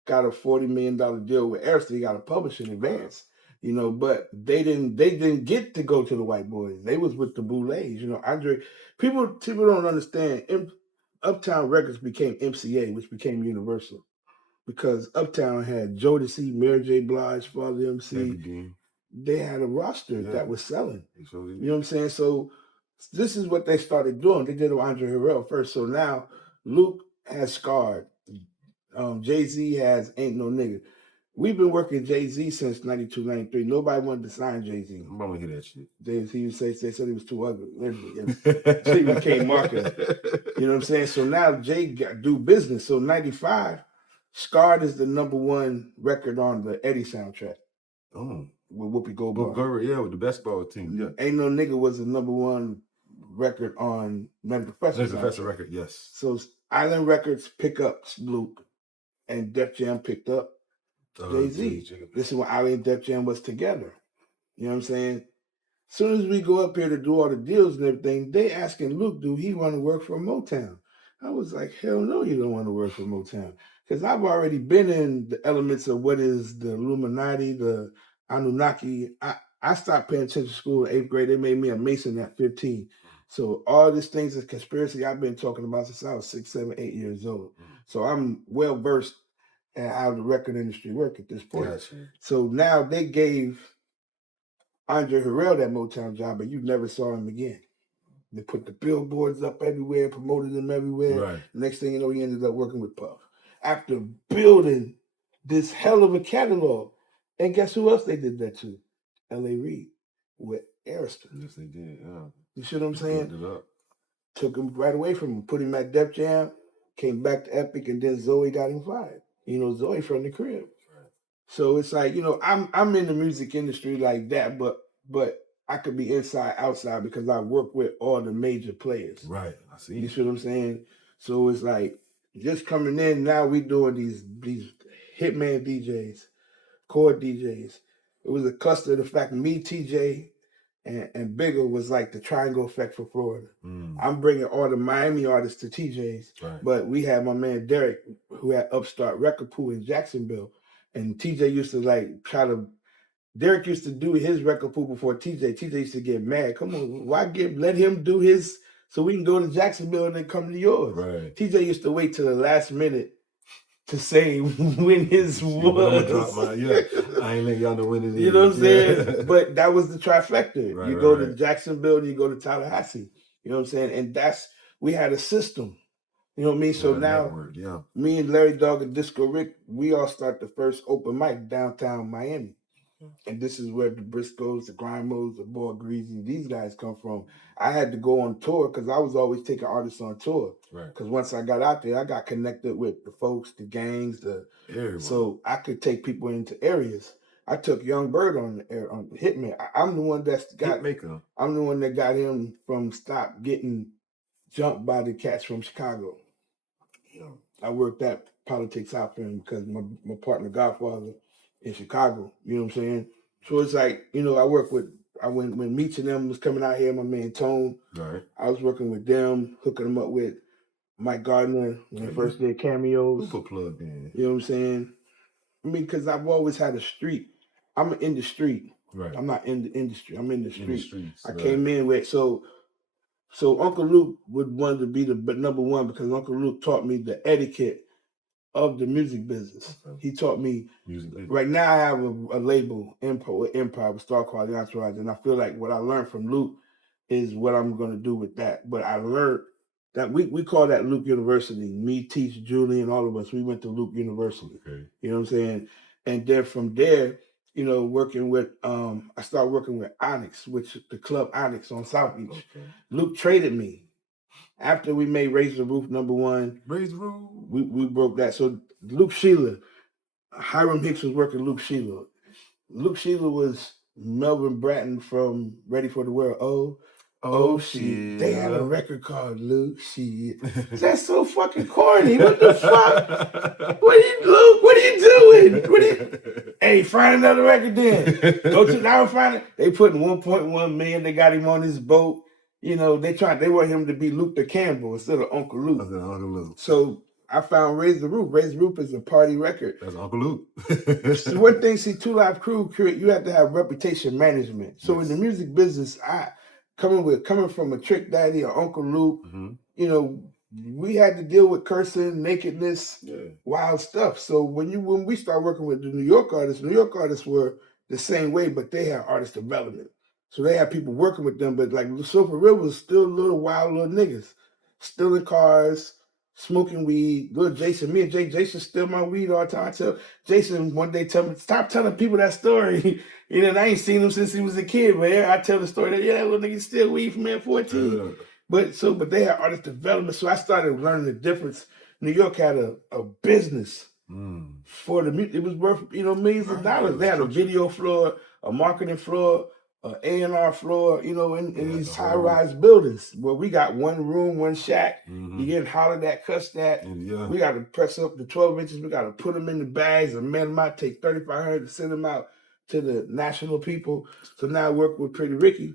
got a $40 million deal with Airster. He got a publishing advance. But they didn't get to go to the White Boys. They was with the Boulets. Andre, people don't understand. Uptown Records became MCA, which became Universal, because Uptown had Jodeci, Mary J. Blige, Father MC. They had a roster that was selling. You know what I'm saying? So this is what they started doing. They did it with Andre Harrell first. So now Luke has Scarred. Jay-Z has Ain't No Nigga. We've been working Jay-Z since 92, 93. Nobody wanted to sign Jay-Z. I'm gonna hear that shit. They said he was too ugly. Jay became marketing. You know what I'm saying? So now Jay do business. So 95, Scarred is the #1 record on the Eddie soundtrack. Oh. With Whoopi Goldberg. With the basketball team. Yeah. Ain't No Nigga was the #1 record on Nutty Professor record, yes. So Island Records pick up Luke, and Def Jam picked up Jay-Z. This is when Island and Def Jam was together. You know what I'm saying? As soon as we go up here to do all the deals and everything, they asking Luke, do he want to work for Motown? I was like, hell no, you don't want to work for Motown. Because I've already been in the elements of what is the Illuminati, the Anunnaki. I stopped paying attention to school in 8th grade. They made me a Mason at 15. So all these things of conspiracy I've been talking about since I was 6, 7, 8 years old. So I'm well versed in how the record industry works at this point. Gotcha. So now they gave Andre Harrell that Motown job, but you never saw him again. They put the billboards up everywhere, promoted him everywhere. Right. Next thing you know, he ended up working with Puff. After building this hell of a catalog. And guess who else they did that to? L.A. Reid with Airster. Yes, they did, yeah. You see what I'm saying? Took him right away from him, put him at Def Jam, came back to Epic, and then Zoe got him fired. Zoe from the crib. So it's like, I'm in the music industry like that, but I could be inside, outside, because I work with all the major players. Right. I see. You see what I'm saying? So it's like, just coming in, now we doing these Hitman DJs, chord DJs. It was a cluster of the fact me, TJ, and Bigger was like the triangle effect for Florida. I'm bringing all the Miami artists to TJ's, right. But we had my man Derek, who had Upstart Record Pool in Jacksonville. And TJ used to Derek used to do his record pool before TJ. TJ used to get mad. Come on, let him do his so we can go to Jacksonville and then come to yours. Right. TJ used to wait till the last minute to say when his was. I ain't letting y'all know when it is. You know what I'm saying? But that was the trifecta. Right, you go to Jacksonville and you go to Tallahassee. You know what I'm saying? And we had a system. You know what I mean? So now, me and Larry Dog and Disco Rick, we all start the first open mic downtown Miami. And this is where the Briscoes, the Grimos, the Boy Greasy, these guys come from. I had to go on tour because I was always taking artists on tour. Right. Because once I got out there, I got connected with the folks, the gangs, so I could take people into areas. I took Young Bird on Hitman. I'm the one I'm the one that got him from stop getting jumped by the cats from Chicago. I worked that politics out for him because my partner Godfather in Chicago, you know what I'm saying? So it's like, when Meech and them was coming out here, my man Tone, right. I was working with them, hooking them up with Mike Gardner when they first did cameos. Super plugged in. You know what I'm saying? I mean, because I've always had a street. I'm in the street. Right. I'm not in the industry. I'm in the street. In the streets, I came in with, so Uncle Luke would want to be the #1 because Uncle Luke taught me the etiquette of the music business. Okay. He taught me music. Right now I have a label, Empire with Star Quality Entourage, and I feel like what I learned from Luke is what I'm going to do with that. But I learned that we call that Luke University. Me, Teach, Julie, and all of us, we went to Luke University. Okay. You know what I'm saying? And then from there, working with, I started working with Onyx, which the club Onyx on South Beach. Okay. Luke traded me. After we made Raise the Roof #1, Raise the Roof, we broke that. So Luke Sheila, Hiram Hicks was working Luke Sheila. Luke Sheila was Melvin Bratton from Ready for the World. Oh, Oh shit. They had a record called Luke. Shit. That's so fucking corny. What the fuck? Luke, what are you doing? Hey, find another record then. Go to now and find it. They put in 1.1 million. They got him on his boat. You know, they want him to be Luther Campbell instead of Uncle Luke. Uncle Luke. So I found Raise the Roof. Raise the Roof is a party record. That's Uncle Luke. So one thing, see, Two Live Crew, you have to have reputation management. So in the music business, coming from a Trick Daddy or Uncle Luke, you know, we had to deal with cursing, nakedness, wild stuff. So when we start working with the New York artists were the same way, but they had artist development. So they had people working with them, but like So For Real was still little wild little niggas, stealing cars, smoking weed. Little Jason, me and Jason steal my weed all the time. I tell Jason one day, tell me, stop telling people that story. You know, and I ain't seen him since he was a kid, but I tell the story that that little nigga steal weed from man 14. But they had artist development, so I started learning the difference. New York had a business for the music. It was worth millions of dollars. They had a video floor, a marketing floor, A&R floor, in these high-rise buildings where we got one room, one shack. You getting hollered at, cussed at. We got to press up the 12 inches. We got to put them in the bags and mail them out, take $3,500 to send them out to the national people. So now I work with Pretty Ricky.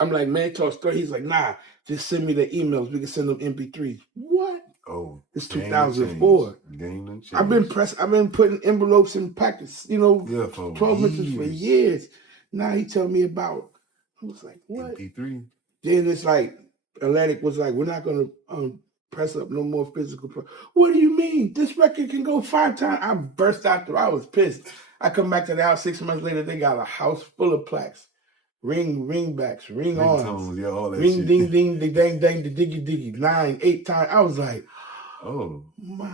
I'm like, man, talk story. He's like, nah, just send me the emails. We can send them MP3. What? Oh, it's 2004. I've been putting envelopes in packets, 12 inches for years. Now he tell me about. I was like, what? MP3. Then it's like Atlantic was like, we're not gonna press up no more physical. What do you mean? This record can go 5 times. I burst out there. I was pissed. I come back to the house 6 months later. They got a house full of plaques. Ringbacks, ring arms, all that ring shit. ding ding the dang dang the diggy diggy 9, 8 times. I was like, oh my!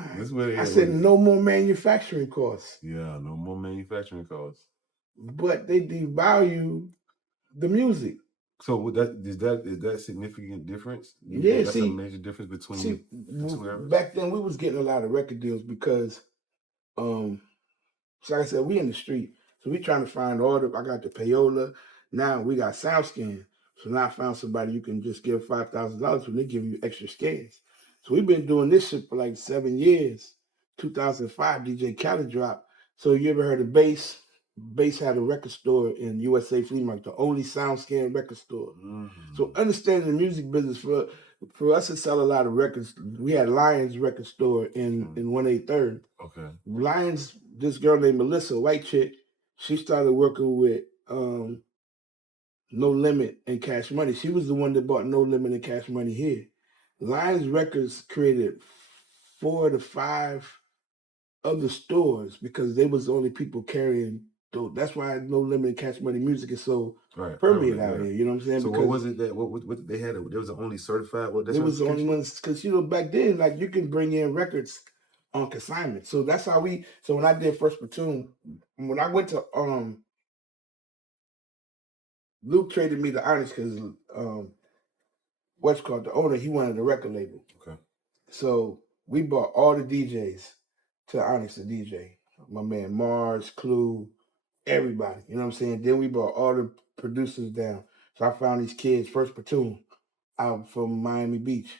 I said no more manufacturing costs. Yeah, no more manufacturing costs. But they devalue the music. So is that significant difference? Yeah, that's a major difference between the two eras. Back then we was getting a lot of record deals because, so like I said, we in the street, so we trying to find I got the payola. Now we got SoundScan. So now I found somebody you can just give $5,000 when they give you extra scans. So we've been doing this shit for like 7 years. 2005, DJ Khaled dropped. So you ever heard of Bass? Bass had a record store in USA Flea Market, the only SoundScan record store. So understanding the music business, for us to sell a lot of records, we had Lions record store in 183rd. Okay. Lions, this girl named Melissa, a white chick, she started working with No Limit and Cash Money. She was the one that bought No Limit and Cash Money here. Lions Records created 4 to 5 other stores because they was the only people carrying. That's why No Limit and Cash Money music is so permeated out here. You know what I'm saying? So what was it that what they had? There was the only certified. There was the only ones because back then like you can bring in records on consignment. So that's how we. So when I did First Platoon, when I went to Luke traded me to Onyx because the owner, he wanted a record label. Okay. So we bought all the DJs to Onyx to DJ. My man Mars, Clue, everybody. You know what I'm saying? Then we brought all the producers down. So I found these kids, First Platoon, out from Miami Beach.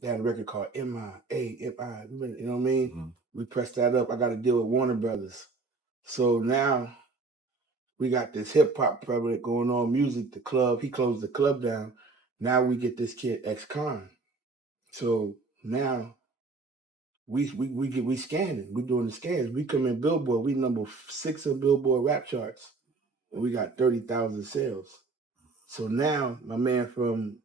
They had a record called M.I.A.M.I. You know what I mean? We pressed that up. I got to deal with Warner Brothers. So now we got this hip hop prevalent going on, music, the club. He closed the club down. Now we get this kid ex-con. So now we scanning. We doing the scans. We come in Billboard. We number 6 in Billboard rap charts. And we got 30,000 sales. So now my man from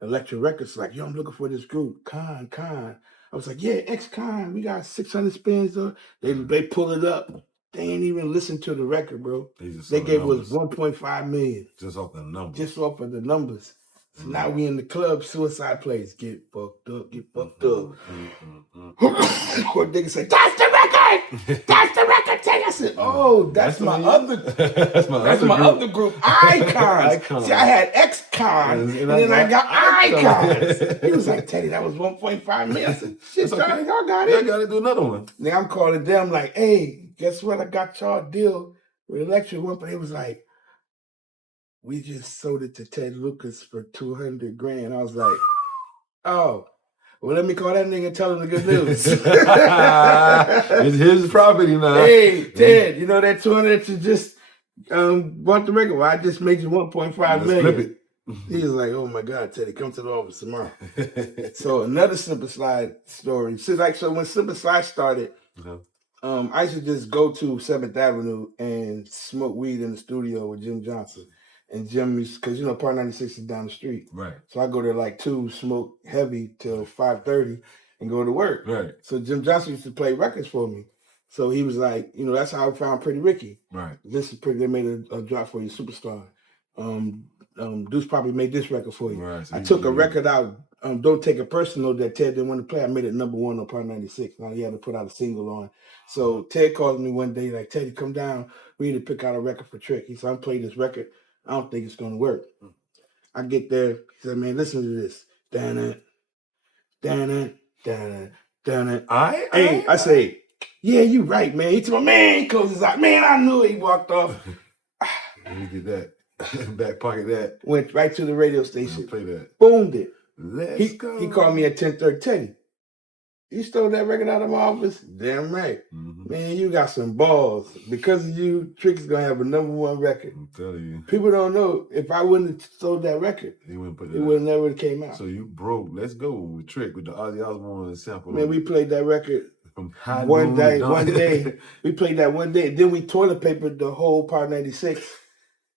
Electric Records like, yo, I'm looking for this group. Con. I was like, yeah, ex-con. We got 600 spins. They pull it up. They ain't even listen to the record, bro. They gave us 1.5 million. Just off the numbers. Just off of the numbers. So now we in the club, suicide plays. Get fucked up. Or niggas say, that's the record! That's the record! I said, oh, that's my other other group. Icons. See, I had ex-cons, and then I got icons. He was like, Teddy, that was 1.5 million. I said, shit, Charlie, y'all got it. I got to do another one. Now I'm calling them like, hey, guess what? I got y'all a deal with Electric One, but it was like, we just sold it to Ted Lucas for $200 grand. I was like, oh, well, let me call that nigga and tell him the good news. It's his property now. Hey, Ted, you know that 200 that you just bought the record? Well, I just made you 1.5 million. Flip it. He was like, oh my God, Teddy, come to the office tomorrow. So another Slip and Slide story. So when Slip and Slide started, I used to just go to 7th Avenue and smoke weed in the studio with Jim Johnson. And Jim used, because Part 96 is down the street. Right. So I go there like 2, smoke heavy till 5:30 and go to work. Right. So Jim Johnson used to play records for me. So he was like, that's how I found Pretty Ricky. Right. This is Pretty, they made a drop for you, Superstar. Deuce probably made this record for you. Right. So I took a record out, Don't Take It Personal, that Ted didn't want to play. I made it #1 on Part 96. Now he had to put out a single on. So Ted called me one day, like, Teddy, come down. We need to pick out a record for Trick. He said, I'm playing this record. I don't think it's going to work. I get there. He said, man, listen to this. I say, yeah, you right, man. He told me, man, he closed his eye. Man, I knew it. He walked off. Let me get that. Back pocket that. Went right to the radio station. Play that. Boomed it. Let's go. He called me at 10:30. Teddy, you stole that record out of my office? Damn right. Mm-hmm. Man, you got some balls. Because of you, Trick is going to have a #1 record. I'm telling you. People don't know. If I wouldn't have sold that record, he wouldn't put it would have never came out. So you broke. Let's go with Trick with the Ozzy Osbourne sample. Man, we played that record from one day. We played that one day. Then we toilet papered the whole Part 96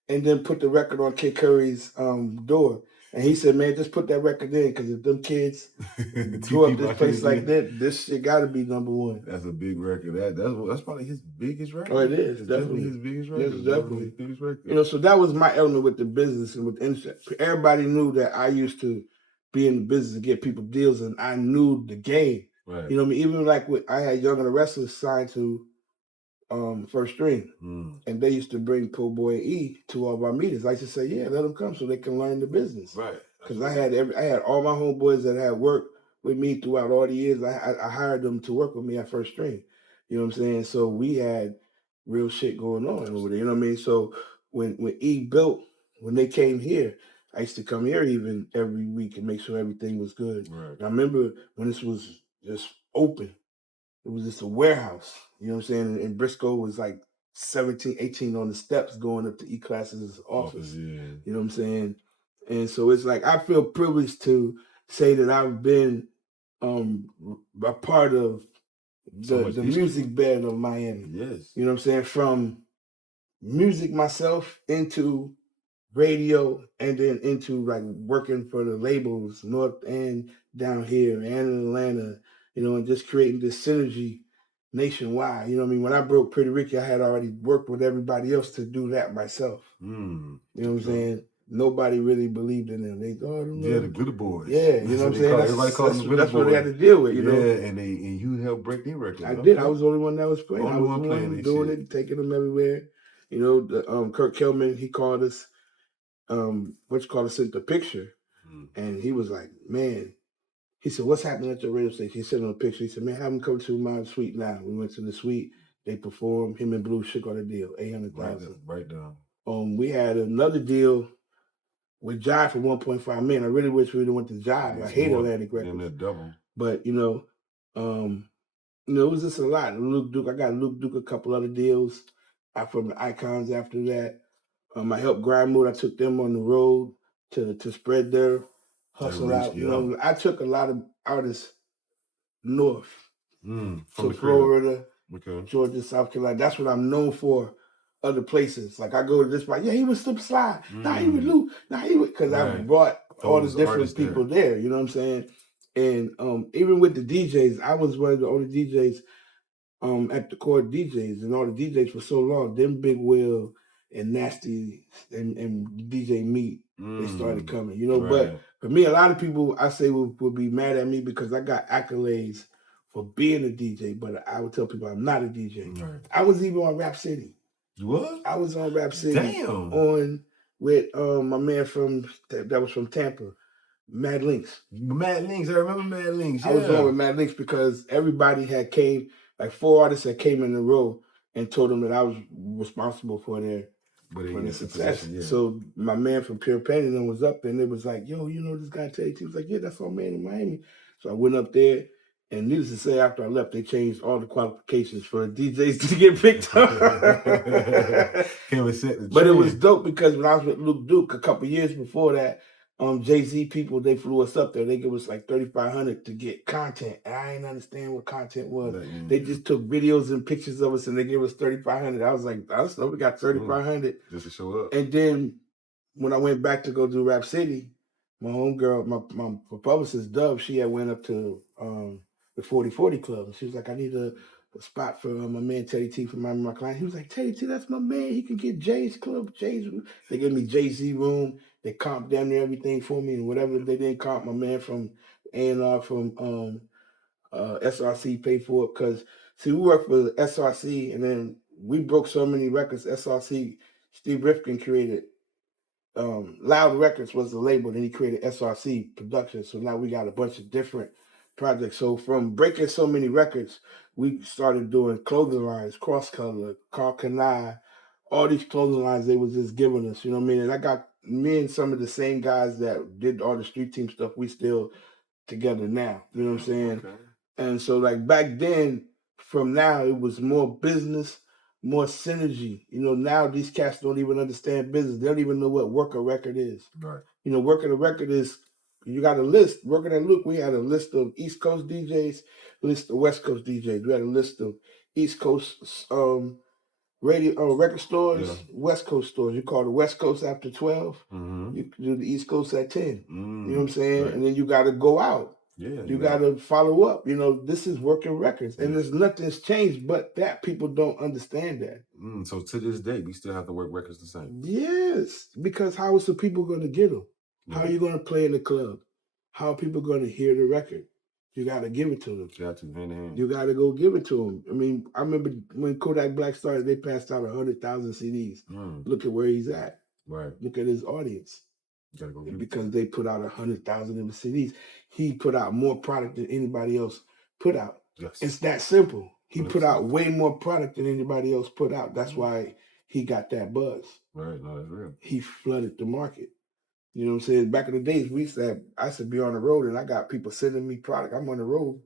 and then put the record on Kid Curry's door. And he said, man, just put that record in, because if them kids grew up this place like that, this shit got to be #1. That's a big record. That's probably his biggest record. Oh, it is. It's definitely his biggest record. Yes, definitely his biggest record. So that was my element with the business and with the industry. Everybody knew that I used to be in the business to get people deals, and I knew the game. Right. You know what I mean? Even like I had Young and the Restless signed to First String, and they used to bring Po Boy and E to all of our meetings. I used to say, yeah, let them come so they can learn the business. Right. Because I had all my homeboys that had worked with me throughout all the years. I hired them to work with me at First String. You know what I'm saying? So we had real shit going on over there. You know what I mean? So when E built, when they came here, I used to come here even every week and make sure everything was good. Right. And I remember when this was just open. It was just a warehouse, you know what I'm saying? And Briscoe was like 17, 18 on the steps going up to E-Class's office. Yeah. You know what I'm saying? And so it's like, I feel privileged to say that I've been a part of the music bed of Miami. Yes. You know what I'm saying? From music myself into radio, and then into like working for the labels north and down here and in Atlanta, and just creating this synergy nationwide. You know what I mean? When I broke Pretty Ricky, I had already worked with everybody else to do that myself. You know what I'm saying? Nobody really believed in them. They thought, the Glitter Boys. Yeah, you know what I'm saying? Everybody calls them Glitter Boys. That's what they had to deal with, Yeah, and you helped break their records. I did. I was the only one that was playing. I was the one doing it, taking them everywhere. Kurt Kelman, he called us. Sent the picture, and he was like, man, he said, what's happening at your radio station? He sent him a picture. He said, man, have him come to my suite now. We went to the suite. They performed. Him and Blue shook on a deal, $800,000. Right down. We had another deal with Jive for $1.5 million. I really wish we would have went to Jive. I hate Atlantic Records. And they're double. But it was just a lot. Luke Duke, I got Luke Duke a couple other deals from the Icons after that. I helped Grind Mood. I took them on the road to spread their hustle out. I took a lot of artists north to Florida, Georgia, South Carolina. That's what I'm known for. Other places, like I go to this spot. Yeah, he was Slip Slide. Nah, he was Luke. Nah, he was, because I brought all the different people there. You know what I'm saying? And even with the DJs, I was one of the only DJs at the core DJs, and all the DJs for so long. Them Big Will and Nasty and DJ Meat, they started coming, But for me, a lot of people, I say, would be mad at me because I got accolades for being a DJ, but I would tell people I'm not a DJ. Right. I was even on Rap City. You what? I was on Rap City. Damn. With my man that was from Tampa, Mad Links. Mad Links, I remember Mad Links. Yeah. I was on with Mad Links because everybody had came, like 4 artists that came in a row and told them that I was responsible for their But for the it's a success. position, yeah. So my man from Pure Painting and was up there, and it was like, yo, you know this guy Teddy T? He was like, yeah, that's our man in Miami. So I went up there, and needless to say, after I left, they changed all the qualifications for DJs to get picked up. But it was dope because when I was with Luke Duke a couple years before that, Jay-Z people, they flew us up there. They gave us like $3,500 to get content. And I didn't understand what content was. They just took videos and pictures of us and they gave us $3,500. I was like, that's we got $3,500 just to show up. And then when I went back to go do Rap City, my homegirl, my publicist Dove, she had went up to the 4040 Club, and she was like, I need a spot for my man Teddy T for my client. He was like, Teddy T, that's my man. He can get Jay's club, Jay's. They gave me Jay-Z room. They comped down there everything for me, and whatever they didn't comp, my man from A&R from SRC paid for it. Because see, we worked for SRC, and then we broke so many records. SRC, Steve Rifkin created. Loud Records was the label, then he created SRC Productions. So now we got a bunch of different projects. So from breaking so many records, we started doing clothing lines, Cross Color, Carl Kanai, all these clothing lines they was just giving us, you know what I mean? And I got me and some of the same guys that did all the street team stuff, we still together now. You know what I'm saying? Okay. And so like back then, from now, it was more business, more synergy. You know, now these cats don't even understand business. They don't even know what work a record is. Right. You know, working a record is, you got a list. Working at Luke, we had a list of East Coast DJs, list of West Coast DJs. We had a list of East Coast radio record stores, West Coast stores. You call the West Coast after 12. Mm-hmm. You do the East Coast at 10. You know what I'm saying? Right. And then you got to go out. Yeah, you got to follow up. You know, this is working records, and there's nothing's changed, but that people don't understand that. So to this day, we still have to work records the same. Yes, because how is the people going to get them? Yeah. How are you going to play in the club? How are people going to hear the record? You got to give it to them. You got to hand in hand. You got to go give it to them. I mean, I remember when Kodak Black started, they passed out 100,000 CDs. Look at where he's at. Right. Look at his audience. You gotta go because they put out 100,000 of the CDs. He put out more product than anybody else put out. Yes. It's that simple. He 100%. Put out way more product than anybody else put out. That's why he got that buzz. Right. No, that's real. He flooded the market. You know what I'm saying? Back in the days, I used to be on the road and I got people sending me product. I'm on the road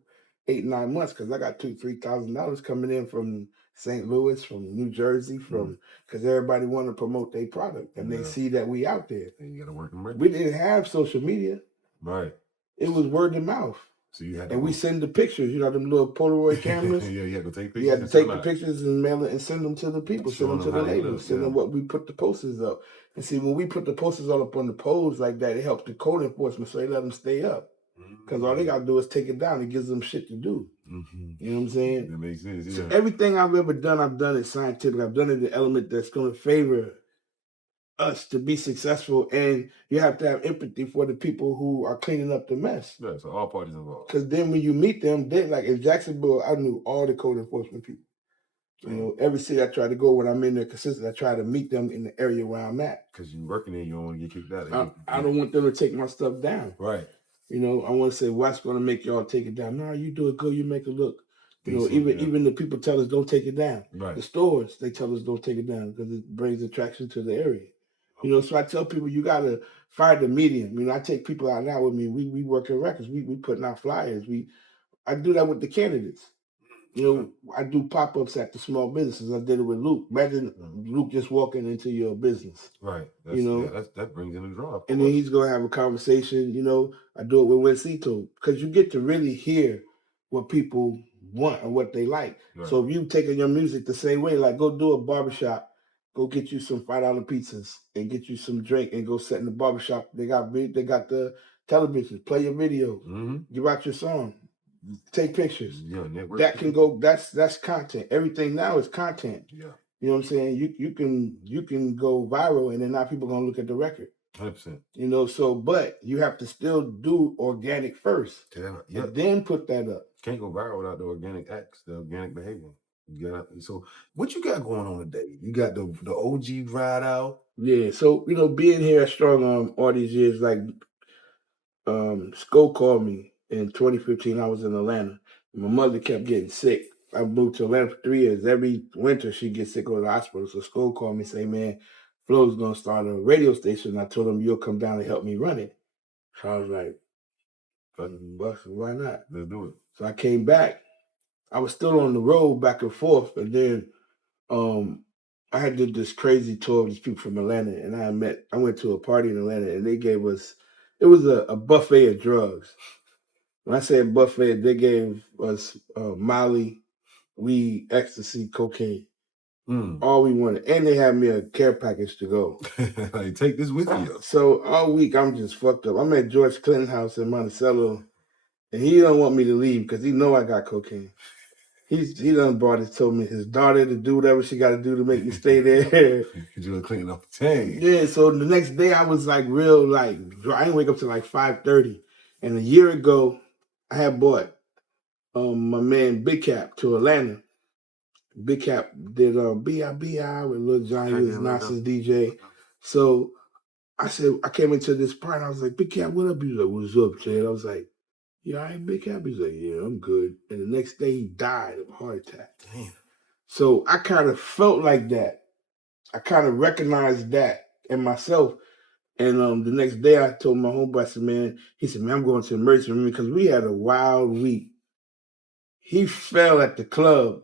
8-9 months because I got $2,000-$3,000 coming in from St. Louis, from New Jersey, because everybody want to promote their product and they see that we out there. And you got to work them right. We didn't have social media. Right. It was word of mouth. So you had and we send the pictures, you know, them little Polaroid cameras. Yeah, you had to take pictures. You had to take the pictures and mail it and send them to the people, send them to the labels, send them what we put the posters up. And see, when we put the posters all up on the poles like that, it helps the code enforcement, so they let them stay up. Because all they got to do is take it down. It gives them shit to do. You know what I'm saying? That makes sense, yeah. So everything I've ever done, I've done it scientific. I've done it the element that's going to favor us to be successful, and you have to have empathy for the people who are cleaning up the mess. Yeah, so all parties involved. Because then when you meet them, they like in Jacksonville, I knew all the code enforcement people. You know, every city I try to go when I'm in there consistent, I try to meet them in the area where I'm at. Because you're working there, you don't want to get kicked out. I don't want them to take my stuff down. Right. You know, I want to say, what's going to make y'all take it down? No, you do it good. You make it look. You know, even the people tell us don't take it down. Right. The stores, they tell us don't take it down because it brings attraction to the area. You know, so I tell people you got to find the medium. You know, I take people out now with me. We work in records. We putting out flyers. I do that with the candidates. You know, I do pop-ups at the small businesses. I did it with Luke. Imagine Luke just walking into your business. Right. You know, that brings in a draw. And then he's going to have a conversation. You know, I do it with Wincito because you get to really hear what people want and what they like. Right. So if you taking your music the same way, like go do a barbershop, go get you some $5 pizzas and get you some drink and go sit in the barbershop. They got the television, play your video, give out your song. Take pictures. Yeah, that can go. That's content. Everything now is content. Yeah, you know what I'm saying. You can go viral, and then now people gonna look at the record. 100%. You know, so but you have to still do organic first, and then put that up. Can't go viral without the organic acts, the organic behavior. So what you got going on today? You got the OG ride out. Yeah. So you know, being here at Strong Arm all these years, like Sko called me. In 2015, I was in Atlanta. My mother kept getting sick. I moved to Atlanta for 3 years. Every winter, she'd get sick, go to the hospital. So Sko called me and say, man, Flo's gonna start a radio station. I told him you'll come down and help me run it. So I was like, why not? Let's do it. So I came back. I was still on the road back and forth, and then I had did this crazy tour of these people from Atlanta, and I went to a party in Atlanta, and they gave us, it was a buffet of drugs. When I say a buffet, they gave us Molly, weed, ecstasy, cocaine. All we wanted. And they had me a care package to go. Like, take this with you. So all week, I'm just fucked up. I'm at George Clinton's house in Monticello, and he don't want me to leave because he know I got cocaine. He done told me his daughter to do whatever she got to do to make me stay there. You look clean off the tank. Yeah, so the next day I was like real, like, I didn't wake up till like 5:30. And a year ago, I had bought my man Big Cap to Atlanta. Big Cap did B.I.B.I. with Lil Jon. He was Nas's DJ. So I came into this party and I was like, Big Cap, what up? He was like, what's up, Chad? I was like, you all right, Big Cap? He's like, yeah, I'm good. And the next day he died of a heart attack. Damn. So I kind of felt like that. I kind of recognized that in myself. And the next day I told my homeboy, I said, man, he said, man, I'm going to the emergency room because we had a wild week. He fell at the club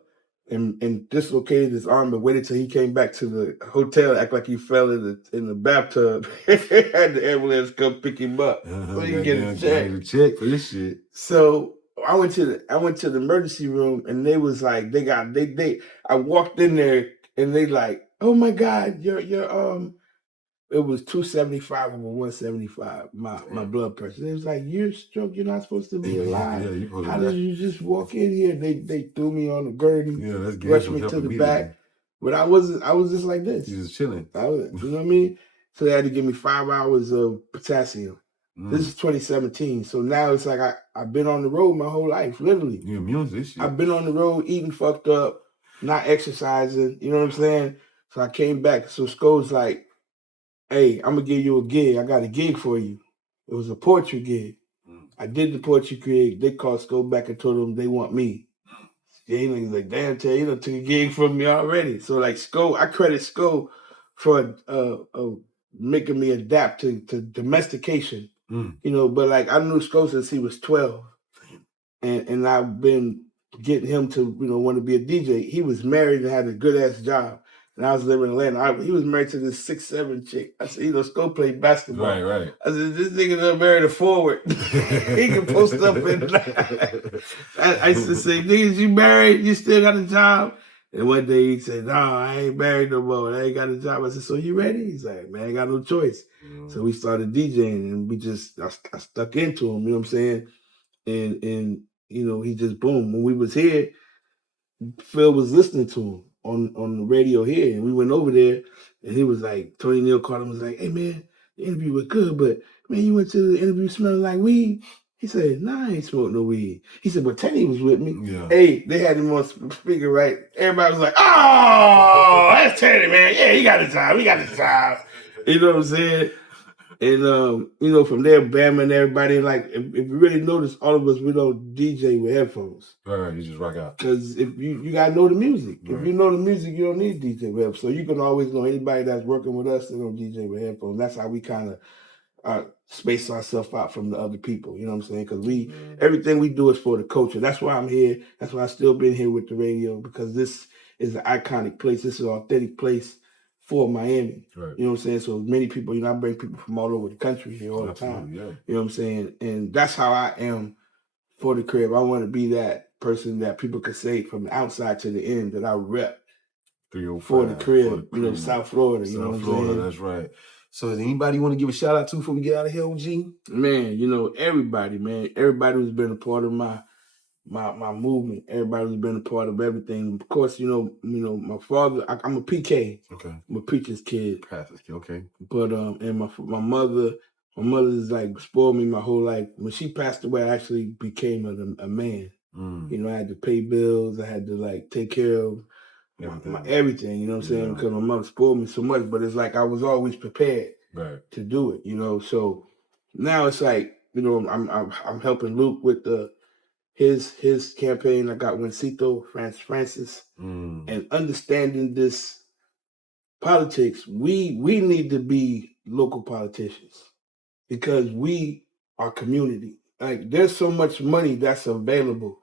and dislocated his arm, but waited till he came back to the hotel, act like he fell in the bathtub. Had the ambulance come pick him up. So he get a check for this shit. So I went to the emergency room and they was like, I walked in there and they like, oh my God, your it was 275 over 175, my blood pressure. It was like, you're stroke, you're not supposed to be alive. How did you just walk in here? They threw me on the gurney, rushed me to the back. But I was just like this. You was chilling. You know what I mean? So they had to give me 5 hours of potassium. This is 2017. So now it's like I've been on the road my whole life, literally. You're immune to this shit. I've been on the road eating fucked up, not exercising, you know what I'm saying? So I came back. So Sco's like, hey, I'm going to give you a gig. I got a gig for you. It was a poetry gig. I did the poetry gig. They called Sco back and told them they want me. He was like, damn, Tay, you done took a gig from me already. So like Sco, I credit Sco for making me adapt to domestication. You know, but like I knew Sco since he was 12. And I've been getting him to, you know, want to be a DJ. He was married and had a good ass job. And I was living in Atlanta. He was married to this 6'7" chick. I said, you know, Sco played basketball. Right. I said, this nigga done married a forward. He can post up in I used to say, niggas, you married? You still got a job? And one day he said, no, I ain't married no more. I ain't got a job. I said, so you ready? He's like, man, I ain't got no choice. So we started DJing and I stuck into him, you know what I'm saying? And you know, he just boom. When we was here, Phil was listening to him on the radio here, and we went over there, and he was like, Tony Neal called him, was like, hey man, the interview was good, but man, you went to the interview smelling like weed. He said, nah, I ain't smoked no weed. He said, but Teddy was with me. Yeah. Hey, they had him on speaker, right? Everybody was like, oh, that's Teddy, man. Yeah, he got a job. You know what I'm saying? And you know, from there, Bam and everybody, like, if you really notice, all of us, we don't DJ with headphones. Right, you just rock out. Because if you gotta know the music. Right. If you know the music, you don't need DJ with headphones. So you can always know anybody that's working with us, they don't DJ with headphones. That's how we kind of space ourselves out from the other people. You know what I'm saying? Because everything we do is for the culture. That's why I'm here. That's why I've still been here with the radio, because this is an iconic place. This is an authentic place for Miami. Right. You know what I'm saying? So many people, you know, I bring people from all over the country here all the time. Yeah. You know what I'm saying? And that's how I am for the crib. I want to be that person that people could say from the outside to the end that I rep for the crib, you know, South Florida. You know what I'm saying? That's right. So does anybody want to give a shout out to before we get out of here, OG? Man, you know, everybody, man. Everybody who's been a part of my movement. Everybody who's been a part of everything. Of course, you know, my father. I'm a PK. Okay. I'm a preacher's kid. Pastor's kid. Okay. But and my mother's like spoiled me my whole life. When she passed away, I actually became a man. You know, I had to pay bills. I had to like take care of my everything. You know what I'm saying? Because my mother spoiled me so much. But it's like I was always prepared to do it. You know, so now it's like, you know, I'm helping Luke with his campaign. I got Wincito Francis, and understanding this politics, we need to be local politicians because we are community. Like there's so much money that's available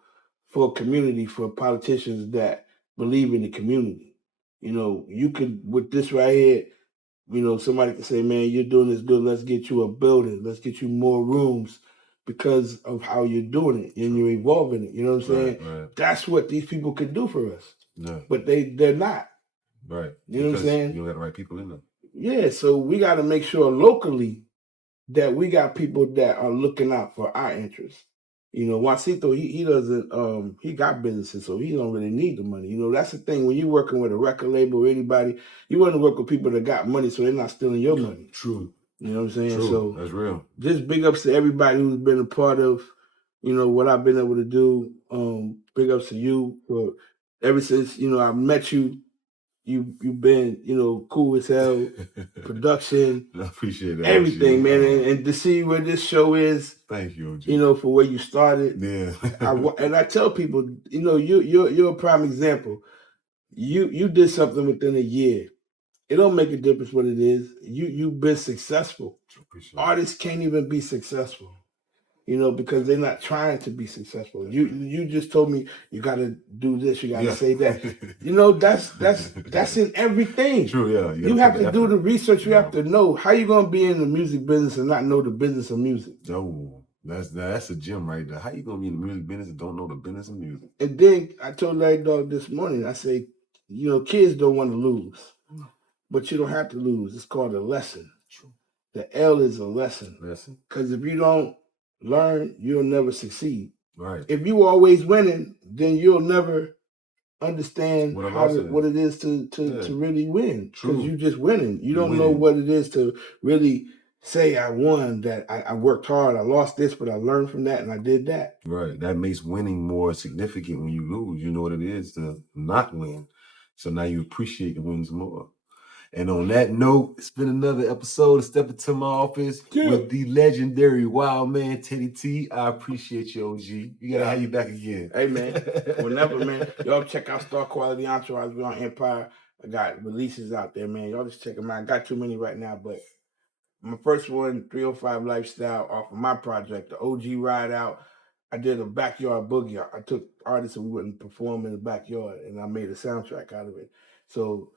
for community for politicians that believe in the community. You know, you could with this right here, you know, somebody can say, man, you're doing this good. Let's get you a building. Let's get you more rooms because of how you're doing it and you're evolving it. You know what I'm saying? Right. That's what these people could do for us. Yeah. But they're not. Right. You know what I'm saying? You don't got the right people in them. Yeah, so we got to make sure locally that we got people that are looking out for our interests. You know, Juancito, he doesn't he got businesses, so he don't really need the money. You know, that's the thing. When you're working with a record label or anybody, you want to work with people that got money so they're not stealing your money. True. You know what I'm saying? True. So that's real. Just big ups to everybody who's been a part of, you know, what I've been able to do. Big ups to you for ever since, you know, I met you. You've been, you know, cool as hell. Production, I appreciate that. everything, man, and to see where this show is. Thank you, OG. You know, for where you started. Yeah. And I tell people, you know, you're a prime example. You did something within a year. It don't make a difference what it is. You've been successful. Artists can't even be successful. You know, because they're not trying to be successful. You just told me you got to do this, you got to say that. You know, that's in everything. True, yeah. You have to do the research. You have to know how you gonna be in the music business and not know the business of music. Oh, that's a gem right there. How you gonna be in the music business and don't know the business of music? And then I told Larry Dog this morning. I say, you know, kids don't want to lose, but you don't have to lose. It's called a lesson. True. The L is a lesson. Because if you don't learn, you'll never succeed. Right. If you always winning, then you'll never understand what it is to really win. Because you just winning. You don't know what it is to really say I won, that I worked hard, I lost this, but I learned from that and I did that. Right. That makes winning more significant when you lose. You know what it is to not win. So now you appreciate the wins more. And on that note, it's been another episode of Step Into My Office with the legendary Wildman, Teddy T. I appreciate you, OG. You gotta have you back again. Hey, man. Whenever, man. Y'all check out Star Quality Entourage. We're on Empire. I got releases out there, man. Y'all just check them out. I got too many right now, but my first one, 305 Lifestyle, off of my project, the OG Ride Out. I did a backyard boogie. I took artists who wouldn't perform in the backyard, and I made a soundtrack out of it. So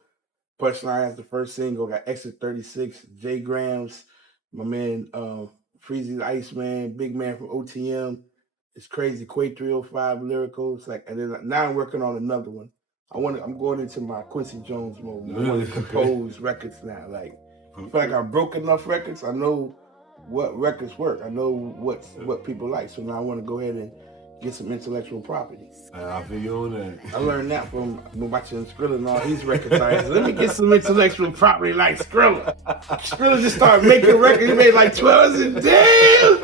Punchline has the first single. Got Exit 36, J Grams, my man Freezy the Iceman, Big Man from OTM. It's crazy. Quay 305 lyrical. It's like, and then now I'm working on another one. I'm going into my Quincy Jones mode. I want to compose records now. Like, I feel like I've broke enough records. I know what records work. I know what people like. So now I want to go ahead and get some intellectual property. I feel you on that. I learned that from watching Skrilla and all his records. Let me get some intellectual property like Skrilla. Skrilla just started making records. He made like 12. I said, damn,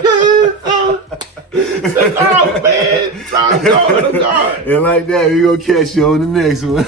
took off, man. So I'm going. And like that, we're going to catch you on the next one.